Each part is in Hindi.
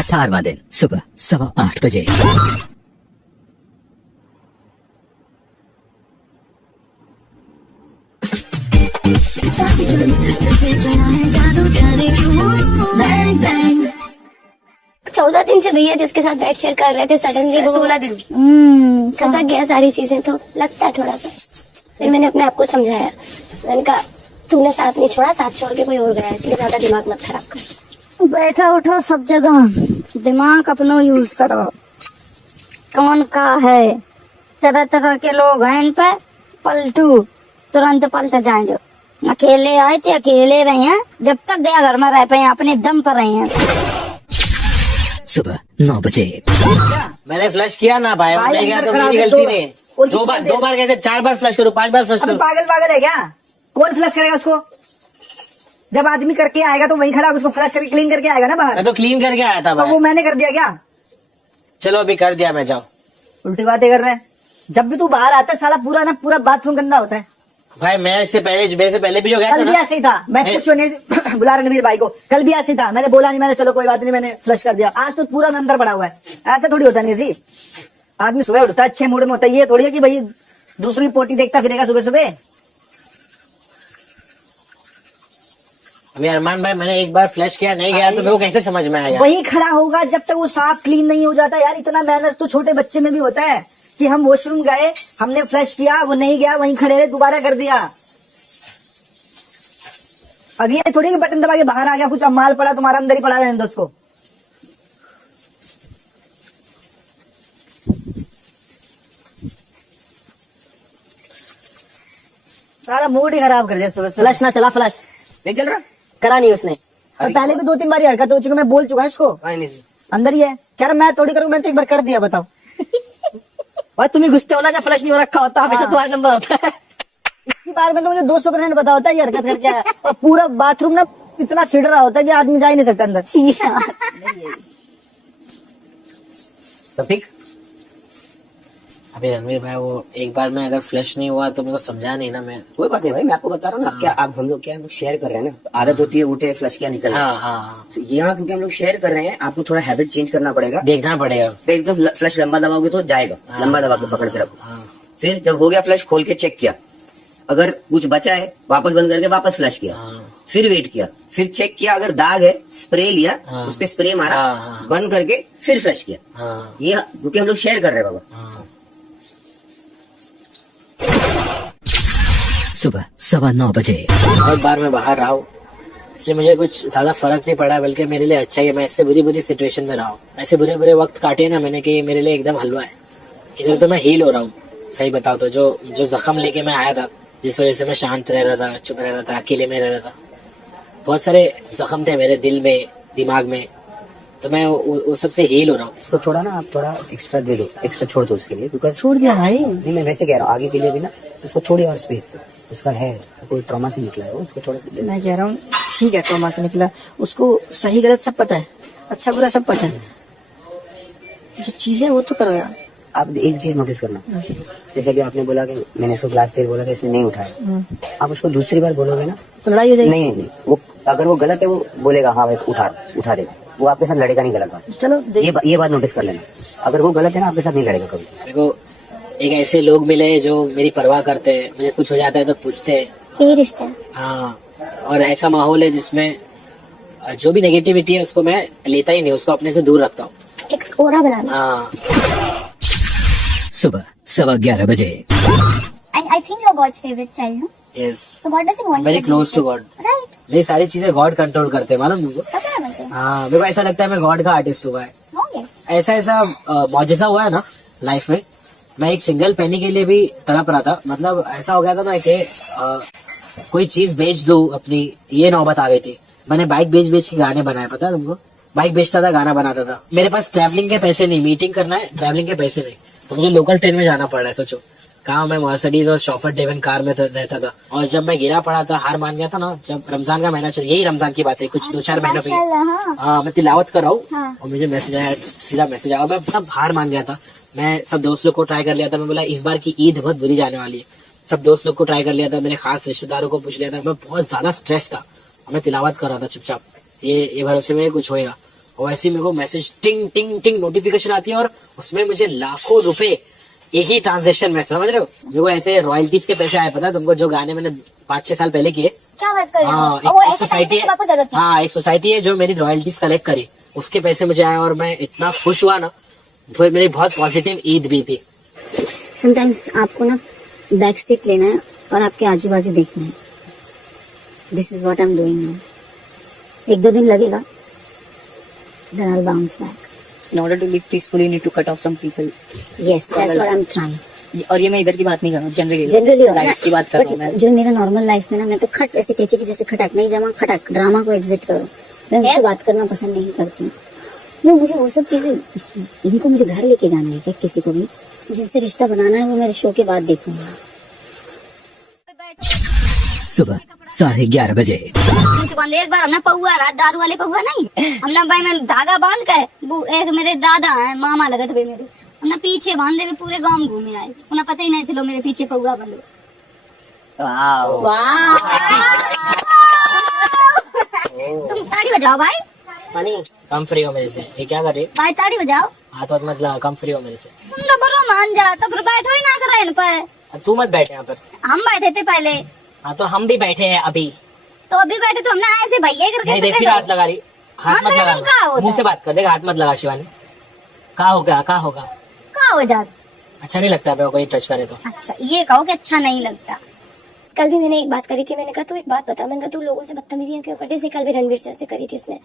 18वां दिन सुबह 8:15 बजे। चौदह दिन से भैया जिसके साथ बेड शेयर कर रहे थे सडनली 16 दिन खसक गया सारी चीजें, तो लगता है थोड़ा सा। फिर मैंने अपने आप को समझाया, मैंने कहा तूने साथ नहीं छोड़ा, साथ छोड़ के कोई और गया, इसलिए ज्यादा दिमाग मत खराब कर। बैठा उठो सब जगह, दिमाग अपनो यूज करो। कौन का है, तरह तरह के लोग हैं इन पे, पलटू तुरंत पलट जाए। जो अकेले आए थे अकेले रहे हैं, जब तक गया घर में रह पाए, अपने दम पर रहे हैं। सुबह 9 बजे। मैंने फ्लश किया ना भाई, नहीं गया तो मेरी गलती नहीं। दो बार कहते 4 बार फ्लश करो, 5 बार फ्लश करो। पागल है क्या? कौन फ्लश करेगा उसको? जब आदमी करके आएगा तो वहीं खड़ा होकर उसको फ्लश करके क्लीन करके आएगा ना बाहर। मैं तो क्लीन करके आया था तो भाई। वो मैंने कर दिया क्या? चलो अभी कर दिया मैं, जाओ। उल्टी बातें कर रहे हैं। जब भी तू बाहर आता है साला पूरा बाथरूम गंदा होता है। भाई मैं इससे पहले भी जो गया था कल भी ना, ऐसे ही था। मैं कुछ नहीं बुला रहे मेरे भाई को, कल भी ऐसे ही था। मैंने बोला नहीं, मैंने चलो कोई बात नहीं, मैंने फ्लश कर दिया। आज तो पूरा अंदर पड़ा हुआ है। ऐसा थोड़ी होता नहीं जी। आदमी सुबह उठता है अच्छे मूड में होता है, ये थोड़ी है कि भाई दूसरी पोटी देखता फिरेगा सुबह सुबह। अभी अरमान भाई मैंने एक बार फ्लश किया, नहीं गया तो मेरे को कैसे समझ में आएगा? वही खड़ा होगा जब तक वो साफ क्लीन नहीं हो जाता। यार इतना मेहनत तो छोटे बच्चे में भी होता है कि हम वॉशरूम गए, हमने फ्लश किया, वो नहीं गया, वहीं खड़े रहे, दोबारा कर दिया। अब ये थोड़ी कि बटन दबा के बाहर आ गया, कुछ अब माल पड़ा तुम्हारा अंदर ही पड़ा रहने दो उसको। सारा मूड ही खराब कर दिया सुबह सुबह। फ्लश ना चला, फ्लश नहीं चल रहा, करा नहीं उसने। और पहले भी 2-3 बार हरकत हो चुकी, मैं बोल चुका हूँ इसको। अंदर ही है, कह रहा मैं थोड़ी करूँ, मैं तो एक बार कर दिया, बताओ। और तुम ही घुसते हो ना जब फ्लश नहीं हो रखा होता, हमेशा तुम्हारा नंबर होता है। इसकी बार में तो मुझे 200% पता होता है ये हरकत करके आया। और पूरा बाथरूम ना इतना छिड़ रहा होता है कि आदमी जा ही नहीं सकता अंदर। तो ठीक। अभी रणवीर भाई वो एक बार में अगर फ्लश नहीं हुआ तो मेरे को समझा नहीं ना। मैं कोई बात नहीं भाई, मैं आपको बता रहा हूँ ना। क्या आप हम लोग शेयर कर रहे हैं ना, आदत होती है उठे फ्लश किया निकल। हाँ, तो यहाँ क्योंकि हम लोग शेयर कर रहे हैं, आपको थोड़ा हैबिट चेंज करना पड़ेगा, देखना पड़ेगा। फिर तो फ्लश लंबा दबाओगे तो जाएगा। लंबा दबा के पकड़ के रखो। फिर जब हो गया फ्लश, खोल के चेक किया, अगर कुछ बचा है वापस बंद करके वापस फ्लश किया। फिर वेट किया, फिर चेक किया, अगर दाग है स्प्रे लिया, उस पर स्प्रे मारा, बंद करके फिर फ्लश किया। ये क्योंकि हम लोग शेयर कर रहे हैं बाबा। सुबह 9:15 बजे। बहुत बार मैं बाहर रहा हूँ, इसलिए मुझे कुछ ज्यादा फर्क नहीं पड़ा, बल्कि मेरे लिए अच्छा है। मैं इससे बुरी सिचुएशन में रहा हूँ, ऐसे बुरे वक्त काटे ना मैंने कि मेरे लिए एकदम हलवा है। इसलिए तो मैं हील हो रहा हूँ। सही बताओ तो जो जख्म लेके मैं आया था, जिस वजह से मैं शांत रह रहा था, चुप रह रहा था, अकेले में रह रहा था, बहुत सारे जख्म थे मेरे दिल में, दिमाग में, तो मैं वो सबसे हील हो रहा हूँ। उसको थोड़ा ना आप थोड़ा एक्स्ट्रा दे दो, एक्स्ट्रा छोड़ दो उसके लिए, बिकॉज छोड़ दिया भाई। नहीं मैं वैसे कह रहा हूँ, आगे के लिए भी ना उसको थोड़ी और स्पेस दो। उसका है कोई ट्रॉमा से निकला है, उसको थोड़ा दे दो। मैं कह रहा हूँ ठीक है, ट्रॉमा से निकला, उसको सही गलत सब पता है, अच्छा बुरा सब पता है, जो चीजें वो तो करो यार। आप एक चीज नोटिस करना, जैसे कि आपने बोला कि मैंने इसको ग्लास तेल बोला था, इसने नहीं उठाया, आप उसको दूसरी बार बोलोगे ना तो लड़ाई हो जाएगी। नहीं, वो अगर वो गलत है वो बोलेगा हाँ भाई उठा देगा, वो आपके साथ लड़ेगा नहीं गलत बात। चलो ये बात नोटिस कर लेना, अगर वो गलत है ना आपके साथ नहीं लड़ेगा कभी। मेरे को एक ऐसे लोग मिले जो मेरी परवाह करते हैं, मुझे कुछ हो जाता है तो पूछते हैं। यही रिश्ता है। हाँ, और ऐसा माहौल है जिसमें जो भी नेगेटिविटी है उसको मैं लेता ही नहीं, उसको अपने से दूर रखता हूँ। एक ओरा बनाना। हाँ। सुबह 11:15 बजे। And I think you're God's favorite child, no? Yes. So what does he want? Very close to God. Right. ये सारी चीजें गॉड कंट्रोल करते हैं, मालूम तुमको? पता है मुझे। हाँ, मेरे को ऐसा लगता है मैं गॉड का आर्टिस्ट हुआ है। होंगे। ऐसा मौजज़ा हुआ है ना लाइफ में। मैं एक सिंगल पेनी के लिए भी तड़प रहा था, मतलब ऐसा हो गया था ना कि कोई चीज बेच दूं अपनी, ये नौबत आ गई थी। मैंने बाइक बेच के गाने बनाए, पता है तुमको? बाइक बेचता था, गाना बनाता था। मेरे पास ट्रैवलिंग के पैसे नहीं, मीटिंग करना है, ट्रैवलिंग के पैसे नहीं, तो मुझे लोकल ट्रेन में जाना पड़ रहा है। सोचो कहाँ मैं मर्सिडीज और शॉफर डेवन कार में रहता था, और जब मैं गिरा पड़ा था, हार मान गया था ना, जब रमजान का महीना चल, यही रमजान की बात है, कुछ 2-4 महीनों पहले। हाँ, मैं तिलावत कर रहा हूँ और मुझे मैसेज आया, सीधा मैसेज आया, और मैं सब हार मान गया था। मैं सब दोस्त लोग को ट्राई कर लिया था, मैं बोला इस बार की ईद बहुत बुरी जाने वाली है। सब दोस्त लोग को ट्राई कर लिया था, मेरे खास रिश्तेदारों को पूछ लिया था। मैं बहुत ज्यादा स्ट्रेस था, मैं तिलावत कर रहा था चुपचाप, ये भरोसे में कुछ होएगा। और ऐसे ही मेरे को मैसेज टिंग टिंग टिंग नोटिफिकेशन आती है और उसमें मुझे लाखों रुपए एक ही ट्रांजेक्शन में, समझ रहे हो? मेरे को ऐसे रॉयल्टीज के पैसे आए, पता है तुमको? जो गाने मैंने 5-6 साल पहले किए। क्या बात कर रहे हो? हाँ, और वो एक ऐसे सोसाइटी टाइम पे आपको जरूरत थी। हाँ, एक सोसाइटी है जो मेरी रॉयल्टीज कलेक्ट करी, उसके पैसे मुझे आए और मैं इतना खुश हुआ ना, फिर मेरी बहुत पॉजिटिव ईद भी थी। समटाइम्स आपको ना बैक सीट लेना है और आपके आजू बाजू देखना है। This is what I am doing now. 1-2 दिन लगेगा, then I'll bounce back. In order to live peacefully, you need to cut off some people. Yes, that's what I'm trying. और ये मैं इधर की बात नहीं कर रहा हूँ, जनरली लाइफ की बात कर रहा हूँ मैं। जो मेरा नॉर्मल लाइफ में ना, मैं तो खट ऐसे कैचे की जैसे खटक नहीं जमा खटक ड्रामा को एग्जिट करो। मैं उनसे बात करना पसंद नहीं करती हूँ। नहीं, मुझे वो सब चीजें, इनको मुझे घर लेके जाना है क्या किसी को भी, जिससे रिश्ता बनाना है वो मेरे शो के बाद देखूंगा। सुबह 11:30 बजे। एक बार हमने पौआ रहा, दारू वाले पौआ नहीं, हमने भाई मैं धागा बांध कर, एक मेरे दादा है मामा लगे थे मेरे, हमने पीछे बांधे हुए पूरे गांव घूमे आए, उन्हें पता ही नहीं चलो मेरे पीछे पौआ बंधो। तुम ताड़ी बजाओ भाई, कम फ्री हो मेरे से, ये क्या कर रही है? भाई ताड़ी बजाओ। हाथ मत लगा, कम फ्री हो मेरे से। तुम तो बरो मान जा, तो फिर बैठो ही ना कर इन पर। तू मत बैठे यहाँ पर। हम बैठे थे पहले, हाँ तो हम भी बैठे हैं अभी। तो अभी बैठे तो हमने ऐसे भैया करके नहीं देख, फिर हाथ लगा रही, हाथ हाथ मत लगाने में क्या लगा, होता मुंह से है? बात कर, देख हाथ मत लगा शिवानी। क्या होगा, क्या होगा? क्या हो जाता? अच्छा नहीं लगता मेरे को कोई टच करे तो। अच्छा ये कहो कि अच्छा नहीं लगता। कल भी मैंने एक बात करी थी, मैंने कहा तू एक बात बता, मैंने कहा तू लोगों से बदतमीजियां क्यों करती है? जैसे कल भी रणवीर सर से करी थी उसने,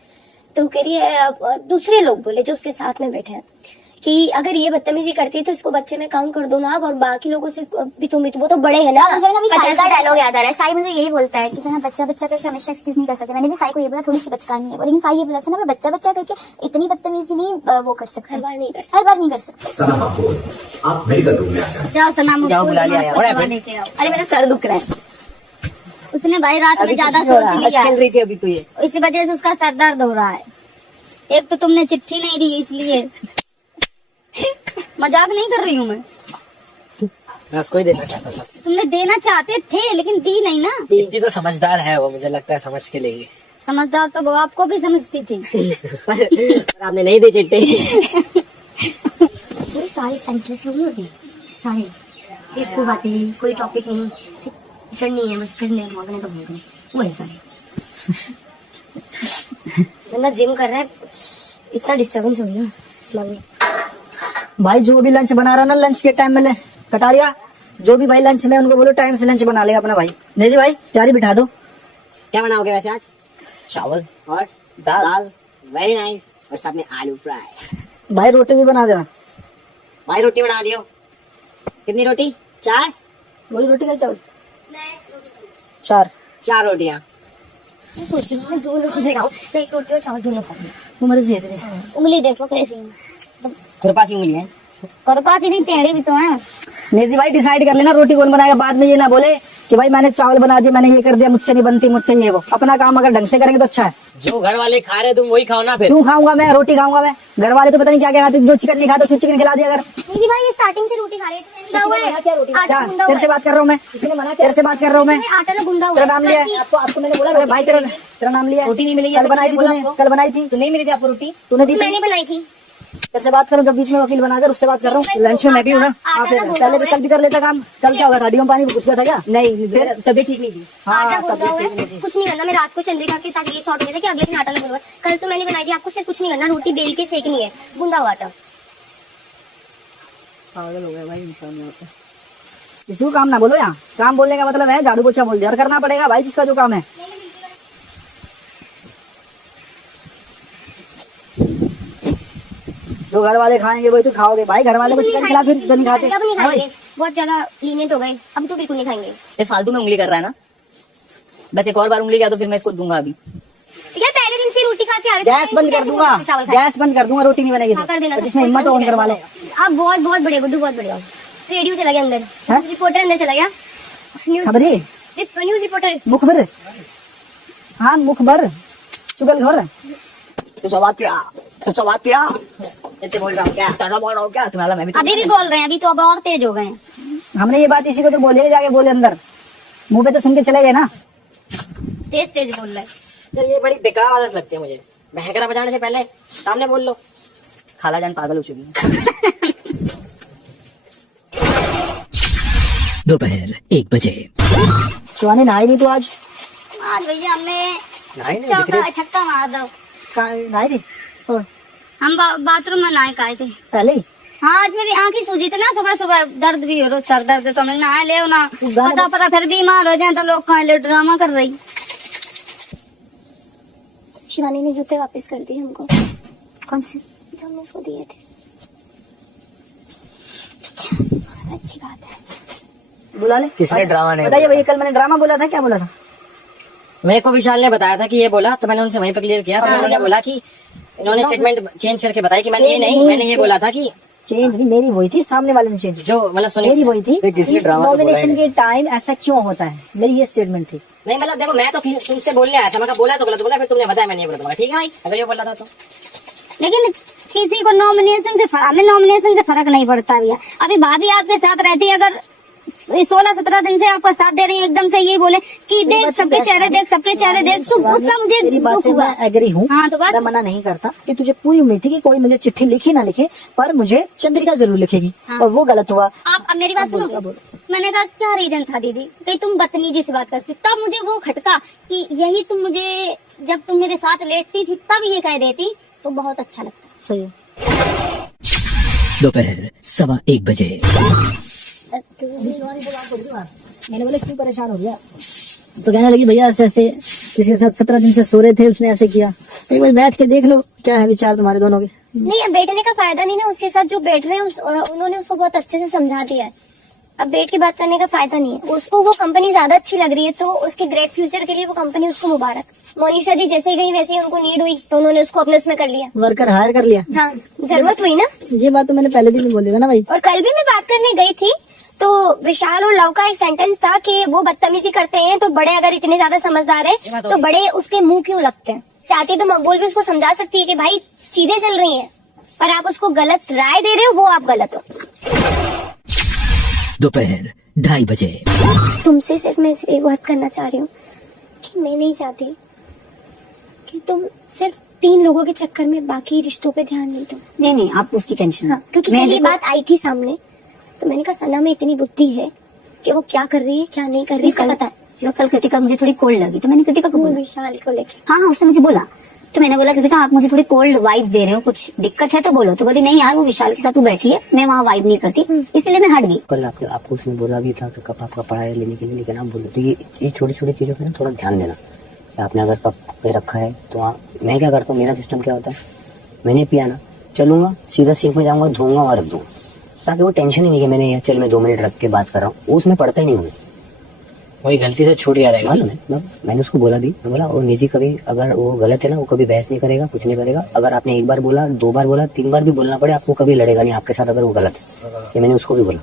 तो कह रही है दूसरे लोग बोले जो उसके साथ में बैठे हैं कि अगर ये बदतमीजी करती है तो इसको बच्चे में काउंट कर दो ना, और बाकी लोगों से भी तुम, वो तो बड़े हैं ना। मुझे ना अभी साई का डायलॉग याद आ रहा है। साई मुझे यही बोलता है कि ना बच्चा बच्चा करके हमेशा एक्सक्यूज नहीं कर सकते। मैंने भी साई को ये बोला थोड़ी सी बचकानी है, लेकिन साई ये बोला था ना, मैं बच्चा बच्चा करके इतनी बदतमीजी नहीं वो कर सकते, हर बार नहीं कर सकते। हर बार नहीं कर सकते। आप मेडिकल रूम में आ जाए। जाओ सना, जाओ, बुला लिया यार। लेके आओ। अरे मेरा सर दुख रहा है। उसने भाई रात में अभी ज्यादा कुछ नहीं हो रहा, सोच आज लिया, खेल रही थी अभी तो ये। इसी वजह से उसका सर दर्द हो रहा है। एक तो तुमने चिट्ठी नहीं दी इसलिए। मजाक नहीं कर रही हूँ मैं, मैं उसको ही देना चाहता था। तुमने देना चाहते थे लेकिन दी नहीं ना। इतनी तो समझदार है वो, मुझे लगता है समझ के लेगी। समझदार तो वो आपको भी समझती थी। पर आपने नहीं दी चिट्ठी। पूरी सारी सेंसलेस लोग नहीं होती, सारे बेवकूफ बातें, कोई टॉपिक नहीं करनी है, बस करने भागने तो भागने, वो है सारे। बंदा जिम कर रहा है, इतना डिस्टर्बेंस हो गया ना दिमाग में। भाई जो भी लंच बना रहा ना, लंच के टाइम में ले कटारिया, जो भी भाई लंच में उनको बोलो टाइम से लंच बना ले अपना भाई। नहीं जी भाई, तैयारी बिठा दो। क्या बनाओगे वैसे आज? चावल और दाल, वेरी नाइस, और साथ में आलू फ्राई। भाई रोटी भी बना देना। भाई रोटी बना दियो। कितनी रोटी? 4? वही रोटी का चावल 4 रोटियां। मैं सोच रही हूँ जो लोग से खाऊं, मैं एक रोटी और चावल दोनों खाऊंगी। वो मेरे से तेरे। उंगली देखो कैसी है, खुरपासी उंगली है। करपाती नहीं टेढ़ी भी तो है। नेजी भाई डिसाइड कर लेना रोटी कौन बनाएगा, बाद में ये ना बोले कि भाई मैंने चावल बना दिया, मैंने ये कर दिया, मुझसे नहीं बनती, मुझसे ये वो। अपना काम अगर ढंग से करेंगे तो अच्छा है। जो घर वाले खा रहे तुम वही खाओ ना फिर। क्यों खाऊंगा मैं, रोटी खाऊंगा मैं? घर वाले तो पता नहीं क्या क्या खाते, जो चिकन नहीं खाते उसे चिकन खिला दिया। अगर दीदी भाई स्टार्टिंग से रोटी खा रहे थे, क्या आटा गूंदा तेरे से बात कर रहा हूँ मैं, तेरे से बात कर रहा हूँ मैं। आटा ना गूंदा हुआ तेरा नाम लिया है? आपको मैंने बोला अरे भाई तेरा नाम लिया है? रोटी नहीं मिलेगी, कल बनाई थी तूने, कल बनाई थी तो नहीं मिली थी आपको रोटी। तूने दी थी? मैंने बनाई थी। तेरे से बात करूँ जब बीच में वकील बनाकर, उससे बात कर रहा हूँ। लंच में मैं भी हूँ ना। पहले तो कल भी कर लेता काम। कल क्या हुआ था, हड्डियों में पानी घुस गया था क्या? नहीं, फिर तबीयत ठीक नहीं थी। आटा हाँ गूंदा हुआ तब है, कुछ नहीं करना। मैं रात को चंद्रिका के साथ ये सॉर्ट हुआ था कि अगले दिन आटा लगूंगा। कल तो मैंने बनाई थी, आपको सिर्फ कुछ नहीं करना, रोटी बेल के सेकनी है, गूंदा हुआ आटा। पागल हो गया भाई इंसान यहाँ पे। किसी को काम ना बोलो यहाँ, काम बोलने का मतलब है झाड़ू पोछा बोल दिया, और करना पड़ेगा भाई जिसका जो काम है। जो घर वाले खाएंगे वही तो खाओगे भाई। घर वाले को चिकन खिला फिर जो नहीं खाते। अब नहीं हाँ भाई। खाएंगे, बहुत ज्यादा लीनियंट हो गए, अब तो बिल्कुल नहीं खाएंगे। ये फालतू में उंगली कर रहा है ना, बस एक और बार उंगली किया तो फिर मैं इसको दूंगा अभी। यार पहले दिन से रोटी खा के आ रहे थे, गैस बंद कर दूंगा, चावल खाए। गैस बंद कर दूंगा, रोटी नहीं बनेगी हाँ, कर देना। तो। जिसमें हिम्मत हो ऑन करवा ले। आप बहुत बहुत बढ़िया गुड्डू, बहुत बढ़िया। रेडियो चला गया अंदर, हाँ? रिपोर्टर अंदर चला गया, खबरी न्यूज रिपोर्टर। मुखबर, हाँ मुखबर चुगल घर। तो सवाल क्या, तो सवाल क्या ऐसे बोल रहा हूँ क्या, तड़ा बोल रहा हूँ क्या तुम्हारा? मैं भी अभी भी बोल रहे हैं, अभी तो अब और तेज हो गए हैं। हमने ये बात इसी को तो बोले, जाके बोले अंदर, मुंह पे तो सुन के चले गए ना। तेज तेज बोल रहे हैं। यार ये बड़ी बेकार आदत लगती है मुझे। बहकरा बजाने से पहले सामने बोल लो। खाला जान पागल हो चुकी है। दोपहर 1 बजे। सुहानी नहाई नहीं तो आज आज भैया हमने नहीं नहीं दिख चौका रही। छक्का मार दो। नहाई थी ओ, हम बाथरूम में नहाए खाए थे। पहले ही हाँ आज मेरी आंखें सूजी थी ना, सुबह सुबह दर्द भी हो रहा, सर दर्द, तो हमने नहाए ले ना, पता पता फिर बीमार हो जाए तो लोग कहाँ ले ड्रामा कर रही। शिवानी ने जूते वापस कर दिए हमको, कौन से? जो हमने उसको दिए थे। अच्छी बात है। बुला ले। किसने ड्रामा नहीं बताइए बोला? भैया, कल मैंने ड्रामा बोला था, क्या बोला था? मेरे को विशाल ने बताया था कि ये बोला, तो मैंने उनसे वहीं पर क्लियर किया। फिर उन्होंने बोला कि इन्होंने स्टेटमेंट चेंज करके बताया कि मैंने ये नहीं, मैंने ये बोला था कि चेंज नहीं, मेरी वही थी, सामने वाले ने चेंज, जो मतलब सुनिए, मेरी वही थी। किसी ड्रामा तो बोला ही नॉमिनेशन के टाइम ऐसा क्यों होता है, मेरी ये स्टेटमेंट थी। नहीं मतलब देखो, मैं तो तुमसे बोलने आया था, मैं कहा बोला तो बोला, फिर तुमने बताया, मैंने ये बोला था। ठीक है भाई, अगर ये बोला था तो। लेकिन किसी को नॉमिनेशन से हमें नॉमिनेशन से फर्क नहीं पड़ता भैया। अभी भाभी आपके साथ रहती है, अगर 16-17 दिन से आपका साथ दे रही है, एकदम से ये बोले कि देख सबके चेहरे देख, सबके चेहरे देख, तो उसका मुझे मेरी बात दुख से हुआ। मैं एग्री हूँ। हाँ तो बस मैं मना नहीं करता कि तुझे पूरी उम्मीद थी कि कोई मुझे चिट्ठी लिखे ना लिखे, पर मुझे चंद्रिका जरूर लिखेगी, और वो गलत हुआ। आप अब मेरी बात सुनो। मैंने कहा क्या रीजन था दीदी कि तुम बदतमीजी से बात करती, तब मुझे वो खटका कि यही तुम मुझे, जब तुम मेरे साथ लेटती थी तब ये कह देती तो बहुत अच्छा लगता। सही है। दोपहर 1:15 बजे। मैंने बोला क्यों परेशान हो गया, तो कहने लगी भैया ऐसे ऐसे किसी के साथ 17 दिन से सो रहे थे, उसने ऐसे किया। एक बार बैठ के देख लो क्या है विचार तुम्हारे दोनों के। नहीं, अब बैठने का फायदा नहीं ना, उसके साथ जो बैठ रहे हैं उन्होंने उसको बहुत अच्छे से समझा दिया है। अब बैठ के बात करने का फायदा नहीं है। उसको वो कंपनी ज्यादा अच्छी लग रही है, तो उसके ग्रेट फ्यूचर के लिए वो कंपनी उसको मुबारक। मोनिशा जी जैसे ही गई वैसे ही उनको नीड हुई, तो उन्होंने उसको अपने उसमें कर लिया। वर्कर हायर कर लिया। हाँ, जरूरत हुई ना। ये बात तो मैंने पहले दिन बोल दिया ना भाई। और कल भी मैं बात करने गई थी, तो विशाल और लव का एक सेंटेंस था कि वो बदतमीजी करते हैं, तो बड़े अगर इतने ज्यादा समझदार हैं तो बड़े उसके मुंह क्यों लगते हैं। चाहती तो मकबूल भी उसको समझा सकती है कि भाई चीजें चल रही हैं, पर आप उसको गलत राय दे रहे हो, वो आप गलत हो। दोपहर 2:30 बजे। तुमसे सिर्फ मैं एक बात करना चाह रही हूँ कि मैं नहीं चाहती कि तुम सिर्फ 3 लोगों के चक्कर में बाकी रिश्तों पे ध्यान नहीं दो। नहीं नहीं, आप उसकी टेंशन। हाँ, क्योंकि मैं कल ये देखो- बात आई थी सामने, तो मैंने कहा सना में इतनी बुद्धि है कि वो क्या कर रही है क्या नहीं कर रही है, पता है। जो कल कृतिका मुझे थोड़ी कोल्ड लगी, तो मैंने कृतिका को वो बोला। विशाल को लेके हाँ हाँ, उसने मुझे बोला, तो मैंने बोला कृतिका आप मुझे थोड़ी कोल्ड वाइब्स दे रहे हो, कुछ दिक्कत है तो बोलो। तो बोली नहीं यार, वो विशाल के साथ तू बैठी है, मैं वहाँ वाइब नहीं करती, इसलिए मैं हट गई। कल आपको उसने बोला भी था कि कप आपका पढ़ाई लेने के लिए, लेकिन आप बोलो तो ये छोटी छोटी चीजों पे ना थोड़ा ध्यान देना। आपने अगर कप पे रखा है तो मैं क्या करता हूँ, मेरा सिस्टम क्या होता है, मैंने पिया ना, चलूंगा सीधा सिंक में जाऊंगा, धोऊंगा और रख दूंगा, ताकि वो टेंशन ही नहीं कि मैंने चल मैं 2 मिनट रख के बात कर रहा हूँ, वो उसमें पड़ता ही नहीं हूँ। वही गलती से छूट गया रहेगा। मालूम है, मैंने उसको बोला भी, मैं बोला वो निजी कभी अगर वो गलत है ना, वो कभी बहस नहीं करेगा, कुछ नहीं करेगा। अगर आपने 1 बार बोला, 2 बार बोला, 3 बार भी बोलना पड़े, आपको कभी लड़ेगा नहीं आपके साथ अगर वो गलत है। ये मैंने उसको भी बोला,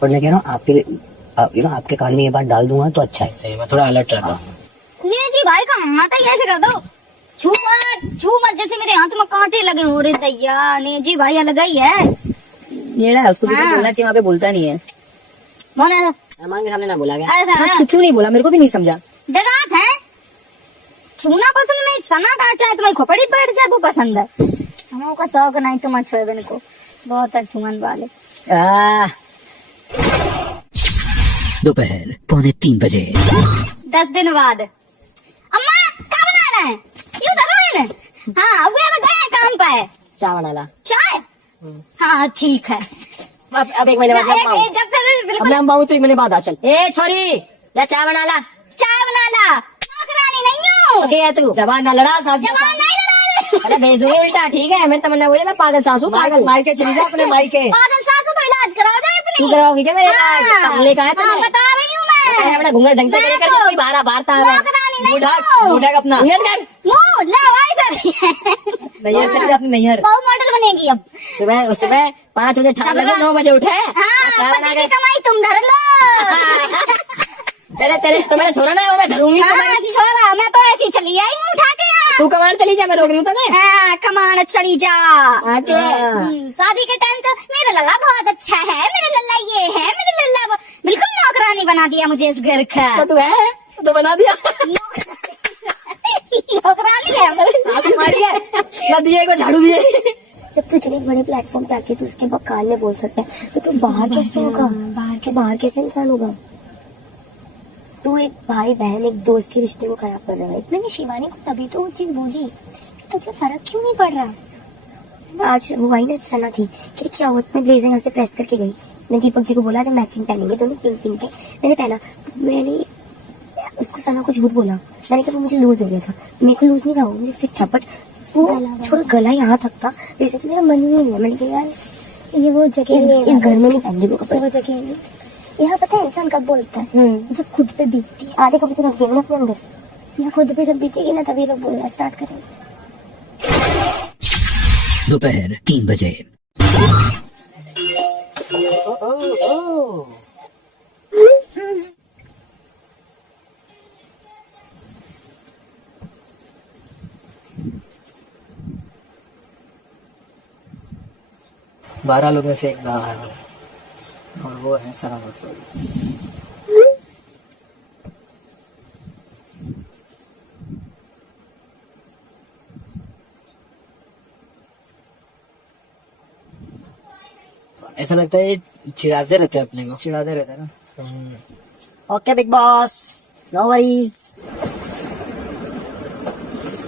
पर मैं कह रहा हूँ आपके आपके कान में ये बात डाल दूंगा तो अच्छा है। सही, मैं थोड़ा अलर्ट रहता हूँ। नहीं जी भाई का हाथ ही ऐसे कर दो, छू मत, जैसे मेरे हाथ में कांटे लगे हो रहे दैया। नहीं जी भाई अलग ही है, ये ना उसको जितना बोलना चाहिए वहाँ पे बोलता नहीं है। मोना मेहमान के सामने ना बोला गया। ऐसा है, तो क्यों नहीं बोला, मेरे को भी नहीं समझा। डरात है, छूना पसंद नहीं, सना का चाहे तुम्हें खोपड़ी बैठ जाए वो पसंद है। हम का शौक नहीं तुम अच्छे बन को, बहुत छुमन वाले। दोपहर 2:45 बजे। 10 दिन बाद अम्मा क्या बना रहे हैं, यूं धरो इन्हें। हाँ वे अब गए काम पे, चाय बना ला। चाय। हाँ ठीक है, अब 1 महीने बाद मैं आऊँ। अब मैं आऊँ तो 1 महीने बाद आ चल। ए छोरी, या चाय बना ला। चाय बना ला, नौकरानी नहीं हूँ। ओके है तू जबान ना लड़ा, सास जवान नहीं लड़ा अरे भेज दूंगी उल्टा। ठीक है, मेरे तमन्ना बोले मैं पागल सासू, पागल मायके चली जा अपने मायके। पागल सासू तो इलाज कराओ जाए अपनी। तू करवाओगी क्या मेरे इलाज? हाँ, कमले का है हाँ, तुम्हें? बता रही हूँ मैं। अपना घूंघट ढंग से मैं कर तो कोई बाहर बाहर था नौकरानी नहीं मुंह हूँ। ढक अपना। मुँह ला भाई नैहर चली जा अपनी नैहर। बहु मॉडल बनेगी अब। सुबह 5 बजे ठाक लगे, 9 बजे उठे। हाँ, चाय बना पति की के कमाई तुम धर लो। तेरे तो मेरा छोरा ना है, वो मैं धरूंगी। हाँ, छोरा मैं तो ऐसी चली आई मुँह उठा के यहाँ। तू कमांड चली जा, मैं रोक रही हूँ तो नहीं। हाँ, कमान चली जा। आके शादी के टाइम तो मेरा लल्ला बहुत अच्छा है, मेरा लल्ला ये है, मेरा लल्ला वो, बिल्कुल नौकरानी बना दिया मुझे इस घर का। तो तू है तो बना दिया। नौकरानी है हमारी। दिए को झाड़ू दिए। जब तू इतने बड़े प्लेटफॉर्म पे आके तू उसके कान में बोल सकता है तो तू बाहर कैसे होगा? बाहर कैसे इंसान होगा? तू एक भाई बहन एक दोस्त के रिश्ते को खराब कर रहा है। मैंने शिवानी को तभी तो वो चीज बोली कि तुझे फर्क क्यों नहीं पड़ रहा। आज वो आई ना सना थी कि क्या हुआ, मैं ब्लेजर यहाँ से प्रेस करके गई। मैंने दीपक जी को बोला जब मैचिंग पहनेंगे दोनों पिंक पिंक के। मैंने पहना, मैंने उसको सना को झूठ बोला। मैंने कहा वो मुझे लूज हो गया था, मेरे को लूज नहीं था, वो मुझे फिट था, बट वो थोड़ा गला यहाँ तक था। वैसे तो मेरा मन ही नहीं हुआ। मैंने कहा यार ये वो जगह इस घर में नहीं पहन रही वो कपड़े, वो जगह नहीं। यहाँ पता है इंसान कब बोलता है? जब खुद पे बीतती है। आधे कपड़े तो रख देंगे अपने अंदर से, या खुद पे जब बीतेगी ना तभी लोग बोलना स्टार्ट करेंगे। दोपहर 3 बजे। बारह लोग में से एक बाहर है और वो है सना। ऐसा लगता है ये चिढ़ाते रहते हैं अपने को। चिढ़ाते रहते हैं ना। Okay Bigg Boss, no worries.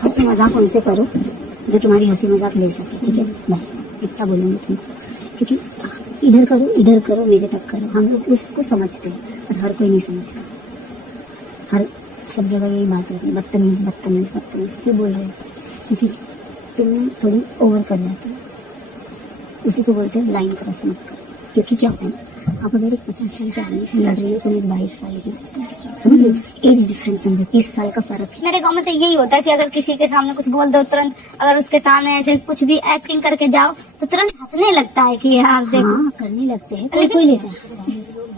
हंसी मजाक उनसे करो जो तुम्हारी हंसी मजाक ले सके, ठीक है? बस इतना बोलूंगी तुमको, क्योंकि इधर करो मेरे तक करो। हम लोग उसको समझते हैं पर हर कोई नहीं समझता। हर सब जगह यही बात होती है, बदतमीज बदतमीज बदतमीज। क्यों बोल रहे हो? क्योंकि तुम थोड़ी ओवर कर जाते हो। उसी को बोलते हैं लाइन क्रॉस मत करो। क्योंकि क्या होता है, आप अगर एक 50 साल के आदमी से लड़ रही हो तो एक 22 साल की, समझ लो एज डिफरेंस समझो, 30 साल का फर्क है। मेरे गांव में तो यही होता है कि अगर किसी के सामने कुछ बोल दो तुरंत, अगर उसके सामने ऐसे कुछ भी एक्टिंग करके जाओ तो तुरंत हंसने लगता है कि आप देखो। हाँ करने लगते हैं, कोई लेता है।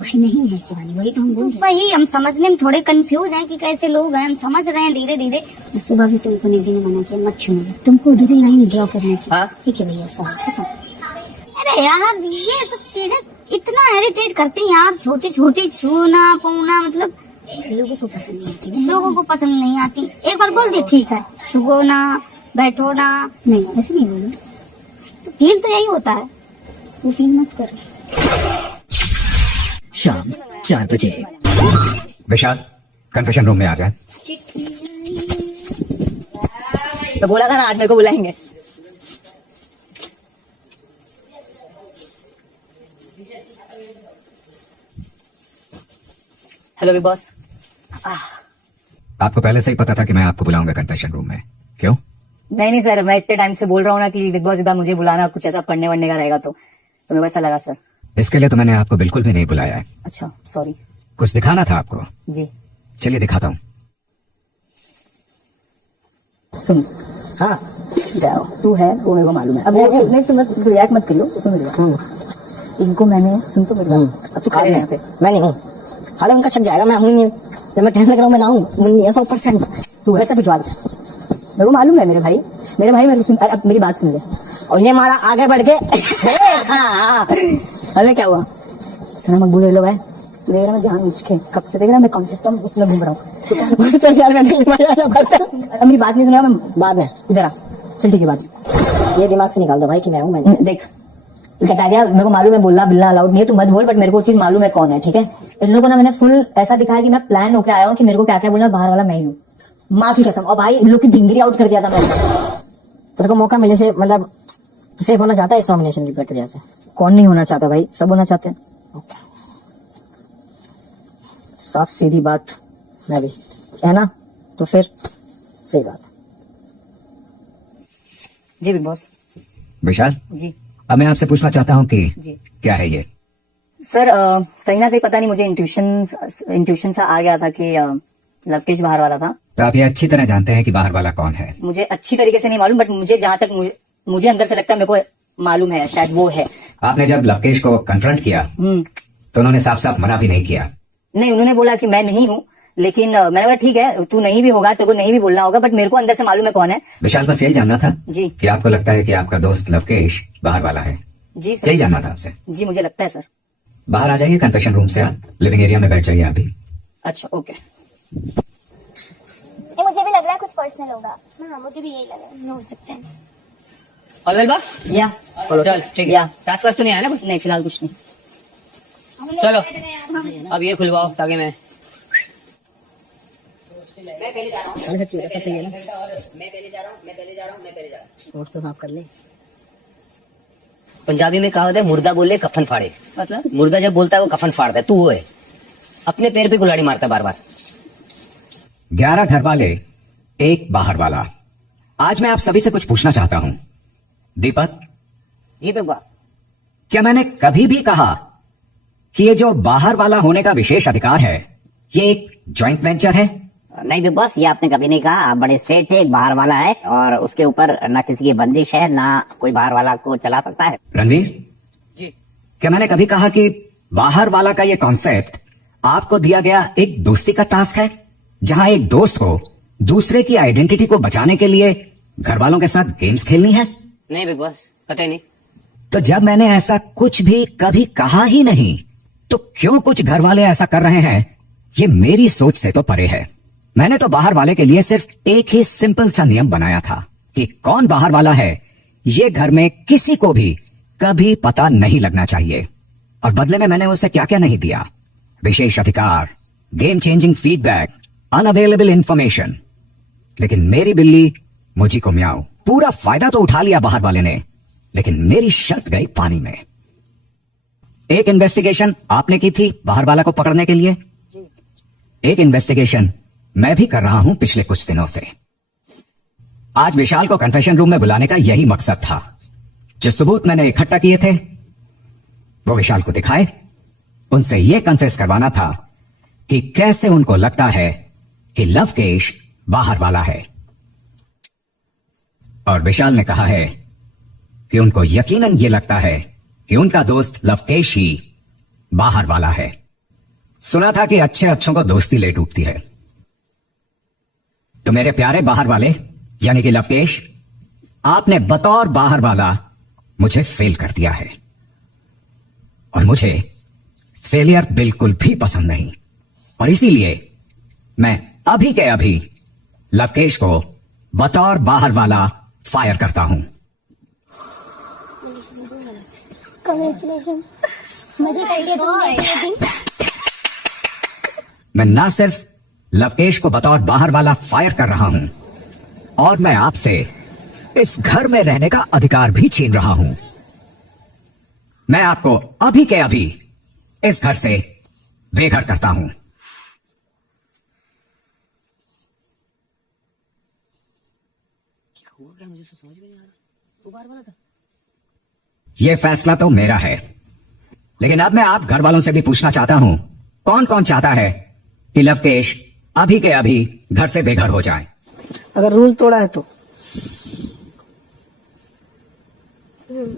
वही नहीं है शिवानी, वही तो हम बोल रहे वही हम समझने में थोड़े कंफ्यूज हैं कि कैसे लोग हैं। हम समझ रहे हैं धीरे धीरे। हैं। सुबह भी तुमको निजी ने मना किया मत छूना, तुमको उधर ही लाइन ड्रॉ करनी चाहिए। हाँ? ठीक है भैया साहब। अरे यार ये सब चीजें इतना इरिटेट करती हैं आप। छोटी छोटी छूना पूना, मतलब लोगों को पसंद नहीं आती। लोगों को पसंद नहीं आती। एक बार बोल दी ठीक है, छुओ ना बैठो ना, नहीं ऐसे नहीं बोलो, तो फील तो यही होता है। वो फील मत करो। शाम 4 बजे। विशाल कन्फेशन रूम में आ जाए। तो बोला था ना आज मेरे को बुलाएंगे। Hello big boss. आपको पहले से ही पता था कि मैं आपको बुलाऊंगा कन्फेशन रूम में, क्यों? नहीं सर, मैं इतने टाइम से बोल रहा हूँ ना कि बिग बॉस इस बार मुझे बुलाना, कुछ ऐसा पढ़ने वढ़ने का रहेगा तो मेरे को ऐसा लगा सर। इसके लिए तो मैंने आपको बिल्कुल भी नहीं बुलाया है। अच्छा सॉरी। कुछ दिखाना था आपको। जी चलिए दिखाता हूँ। सुन। हाँ जाओ, तू है वो मेरे को मालूम है। अब नहीं तुम रिएक्ट मत करियो, सुन मेरी बात। इनको मैंने सुन तो मेरी बात, अब तू खड़े यहाँ पे। मैं नहीं हूँ, हालांकि उनका शक जाएगा मैं हूँ नहीं। जब मैं कहने लग रहा हूँ मैं ना हूँ, नहीं है 100%। तू वैसे भिजवा दे, मेरे को मालूम है। मेरे भाई मेरे को सुन, अब मेरी बात सुन ले। और ये मारा आगे बढ़ के अरे क्या हुआ? सना मकबूल ले लो भाई, देख रहा मैं जान मुझ के कब से देख रहा मैं कॉन्सेप्ट उसमें घूम रहा हूँ। चल यार मैं अब मेरी बात नहीं सुना, मैं बाद में इधर आ। चल ठीक है बात, ये दिमाग से निकाल दो भाई कि मैं हूँ। मैंने देख कटारिया, मेरे को मालूम है बोलना बिलना अलाउड नहीं है, तू मत बोल, बट मेरे को चीज मालूम है कौन है, ठीक है? इन लोगों ने मैंने फुल ऐसा दिखाया कि मैं प्लान होकर आया हूँ कि मेरे को क्या क्या बोलना, बाहर वाला मैं ही हूँ। माँ की कसम। और भाई इन लोग की भिंगरी आउट कर दिया था मैंने। तेरे को मौका मिले से मतलब सेफ होना चाहता है इस नॉमिनेशन की प्रक्रिया से? कौन नहीं होना चाहता भाई, सब होना चाहते हैं। ओके साफ सीधी बात, मैं भी है ना, तो फिर सही बात है। जी बिग बॉस। विशाल जी अब मैं आपसे पूछना चाहता हूँ कि जी क्या है ये? सर कहीं ना कहीं पता नहीं मुझे इंट्यूशन सा आ गया था कि लवकेश बाहर वाला था। तो आप ये अच्छी तरह जानते हैं कि बाहर वाला कौन है? मुझे अच्छी तरीके से नहीं मालूम, बट मुझे जहां तक मुझे अंदर से लगता है मेरे को मालूम है, शायद वो है। आपने जब लवकेश को कन्फ्रंट किया तो उन्होंने साफ साफ मना भी नहीं किया? नहीं, उन्होंने बोला कि मैं नहीं हूँ, लेकिन मैंने बोला ठीक है तू नहीं भी होगा तो नहीं भी बोलना होगा, बट मेरे को अंदर से मालूम है कौन है। विशाल बस यही जानना था जी कि आपको लगता है कि आपका दोस्त लवकेश बाहर वाला है? जी सर, यही जानना था आपसे। जी मुझे लगता है सर। बाहर आ जाइए कन्फेशन रूम से, आप लिविंग एरिया में बैठ जाइए अभी। अच्छा ओके। मुझे भी लग रहा है कुछ पर्सनल होगा। हाँ मुझे भी यही लगा, हो सकता है। और वेलबा या चल ठीक है, टास्क वास्क तो नहीं आया ना कुछ? नहीं फिलहाल कुछ नहीं। चलो अब ये खुलवाओ ताकि मैं पहले जा रहा हूँ, सब सही है ना? मैं पहले जा रहा हूँ। नोट्स तो साफ कर ले। पंजाबी में कहावत है, मुर्दा बोले कफन फाड़े। मतलब मुर्दा जब बोलता है वो कफन फाड़ता है, तू वो है, अपने पैर पे कुल्हाड़ी मारता है बार बार। 11 घर वाले, एक बाहर वाला। आज मैं आप सभी से कुछ पूछना चाहता हूं। दीपक, जी बिग बॉस। क्या मैंने कभी भी कहा कि ये जो बाहर वाला होने का विशेष अधिकार है ये एक जॉइंट वेंचर है? नहीं बिग बॉस, ये आपने कभी नहीं कहा। आप बड़े स्ट्रेट थे, एक बाहर वाला है और उसके ऊपर ना किसी की बंदिश है, ना कोई बाहर वाला को चला सकता है। रणवीर जी क्या मैंने कभी कहा कि बाहर वाला का ये कॉन्सेप्ट आपको दिया गया एक दोस्ती का टास्क है, जहां एक दोस्त को दूसरे की आइडेंटिटी को बचाने के लिए घर वालों के साथ गेम्स खेलनी है? नहीं बिग बॉस, पता ही नहीं। तो जब मैंने ऐसा कुछ भी कभी कहा ही नहीं तो क्यों कुछ घर वाले ऐसा कर रहे हैं, ये मेरी सोच से तो परे है। मैंने तो बाहर वाले के लिए सिर्फ एक ही सिंपल सा नियम बनाया था कि कौन बाहर वाला है ये घर में किसी को भी कभी पता नहीं लगना चाहिए। और बदले में मैंने उसे क्या क्या नहीं दिया, विशेष अधिकार, game changing feedback, unavailable information. लेकिन मेरी बिल्ली मुझी को म्याऊं, पूरा फायदा तो उठा लिया बाहर वाले ने, लेकिन मेरी शर्त गई पानी में। एक इन्वेस्टिगेशन आपने की थी बाहर वाला को पकड़ने के लिए, एक इन्वेस्टिगेशन मैं भी कर रहा हूं पिछले कुछ दिनों से। आज विशाल को कन्फेशन रूम में बुलाने का यही मकसद था। जो सबूत मैंने इकट्ठा किए थे वो विशाल को दिखाए, उनसे यह कन्फेस करवाना था कि कैसे उनको लगता है कि लवकेश बाहर वाला है। और विशाल ने कहा है कि उनको यकीनन यह लगता है कि उनका दोस्त लवकेश ही बाहर वाला है। सुना था कि अच्छे अच्छों को दोस्ती ले टूटती है। तो मेरे प्यारे बाहर वाले यानी कि लवकेश, आपने बतौर बाहर वाला मुझे फेल कर दिया है और मुझे फेलियर बिल्कुल भी पसंद नहीं। और इसीलिए मैं अभी के अभी लवकेश को बतौर बाहर वाला फायर करता हूं। कांग्रेचुलेशन, मजे कर लिए तुमने ये दिन। मैं ना सिर्फ लवकेश को बतौर बाहर वाला फायर कर रहा हूं और मैं आपसे इस घर में रहने का अधिकार भी छीन रहा हूं। मैं आपको अभी के अभी इस घर से बेघर करता हूं। हुआ क्या, मुझे तो समझ में नहीं आ रहा। तू बाहर वाला था? यह फैसला तो मेरा है, लेकिन अब मैं आप घर वालों से भी पूछना चाहता हूं, कौन कौन चाहता है कि लवकेश अभी के अभी घर से बेघर हो जाए? अगर रूल तोड़ा है तो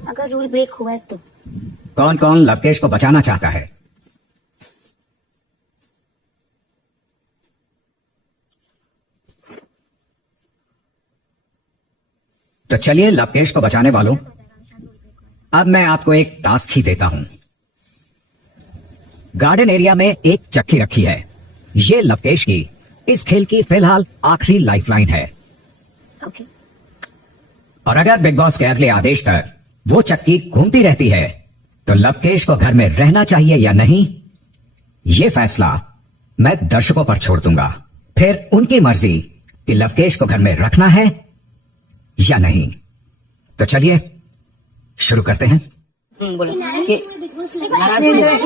अगर रूल ब्रेक हुआ है तो कौन कौन लवकेश को बचाना चाहता है? तो चलिए लवकेश को बचाने वालों, अब मैं आपको एक टास्क ही देता हूं। गार्डन एरिया में एक चक्की रखी है, ये लवकेश की इस खेल की फिलहाल आखिरी लाइफलाइन है। ओके। और अगर बिग बॉस के अगले आदेश तक वो चक्की घूमती रहती है तो लवकेश को घर में रहना चाहिए या नहीं, ये फैसला मैं दर्शकों पर छोड़ दूंगा। फिर उनकी मर्जी कि लवकेश को घर में रखना है या नहीं। तो चलिए शुरू करते हैं।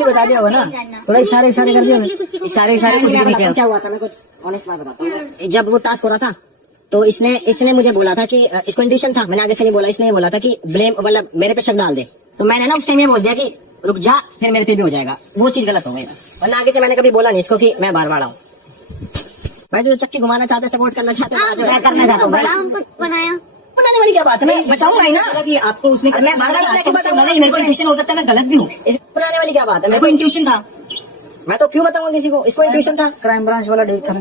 बता दिया होगा ना, थोड़ा इशारे इशारे कर दिया। इशारे कुछ भी नहीं किया। क्या हुआ था, मैं कुछ ऑनेस्ट बात बताता हूँ। जब वो टास्क हो रहा था तो इसने मुझे बोला था कि इसको इंट्यूशन था, मैंने आगे से नहीं बोला, इसने बोला था कि ब्लेम मतलब मेरे पे शक डाल दे। तो मैंने ना उस टाइम ये बोल दिया कि रुक जा, फिर मेरे पे भी हो जाएगा। वो चीज गलत हो गई बस, वरना आगे से मैंने कभी बोला नहीं इसको कि मैं बाहर वाला हूँ। भाई जो चक्की घुमाना चाहते, सपोर्ट करना चाहते, मैं करना चाहता हूँ। बनाया बनाने वाली क्या बात है, मैं बचाऊंगा ही ना कि आपको उसने मैं बाहर वाला क्यों बताऊंगा? मेरे को इंट्यूशन हो सकता है, मैं गलत भी हूँ। बनाने वाली क्या बात है, मेरे को इंट्यूशन था, मैं तो क्यों बताऊंगा किसी को? इसको इंट्यूशन था, क्राइम ब्रांच वाला डेट था।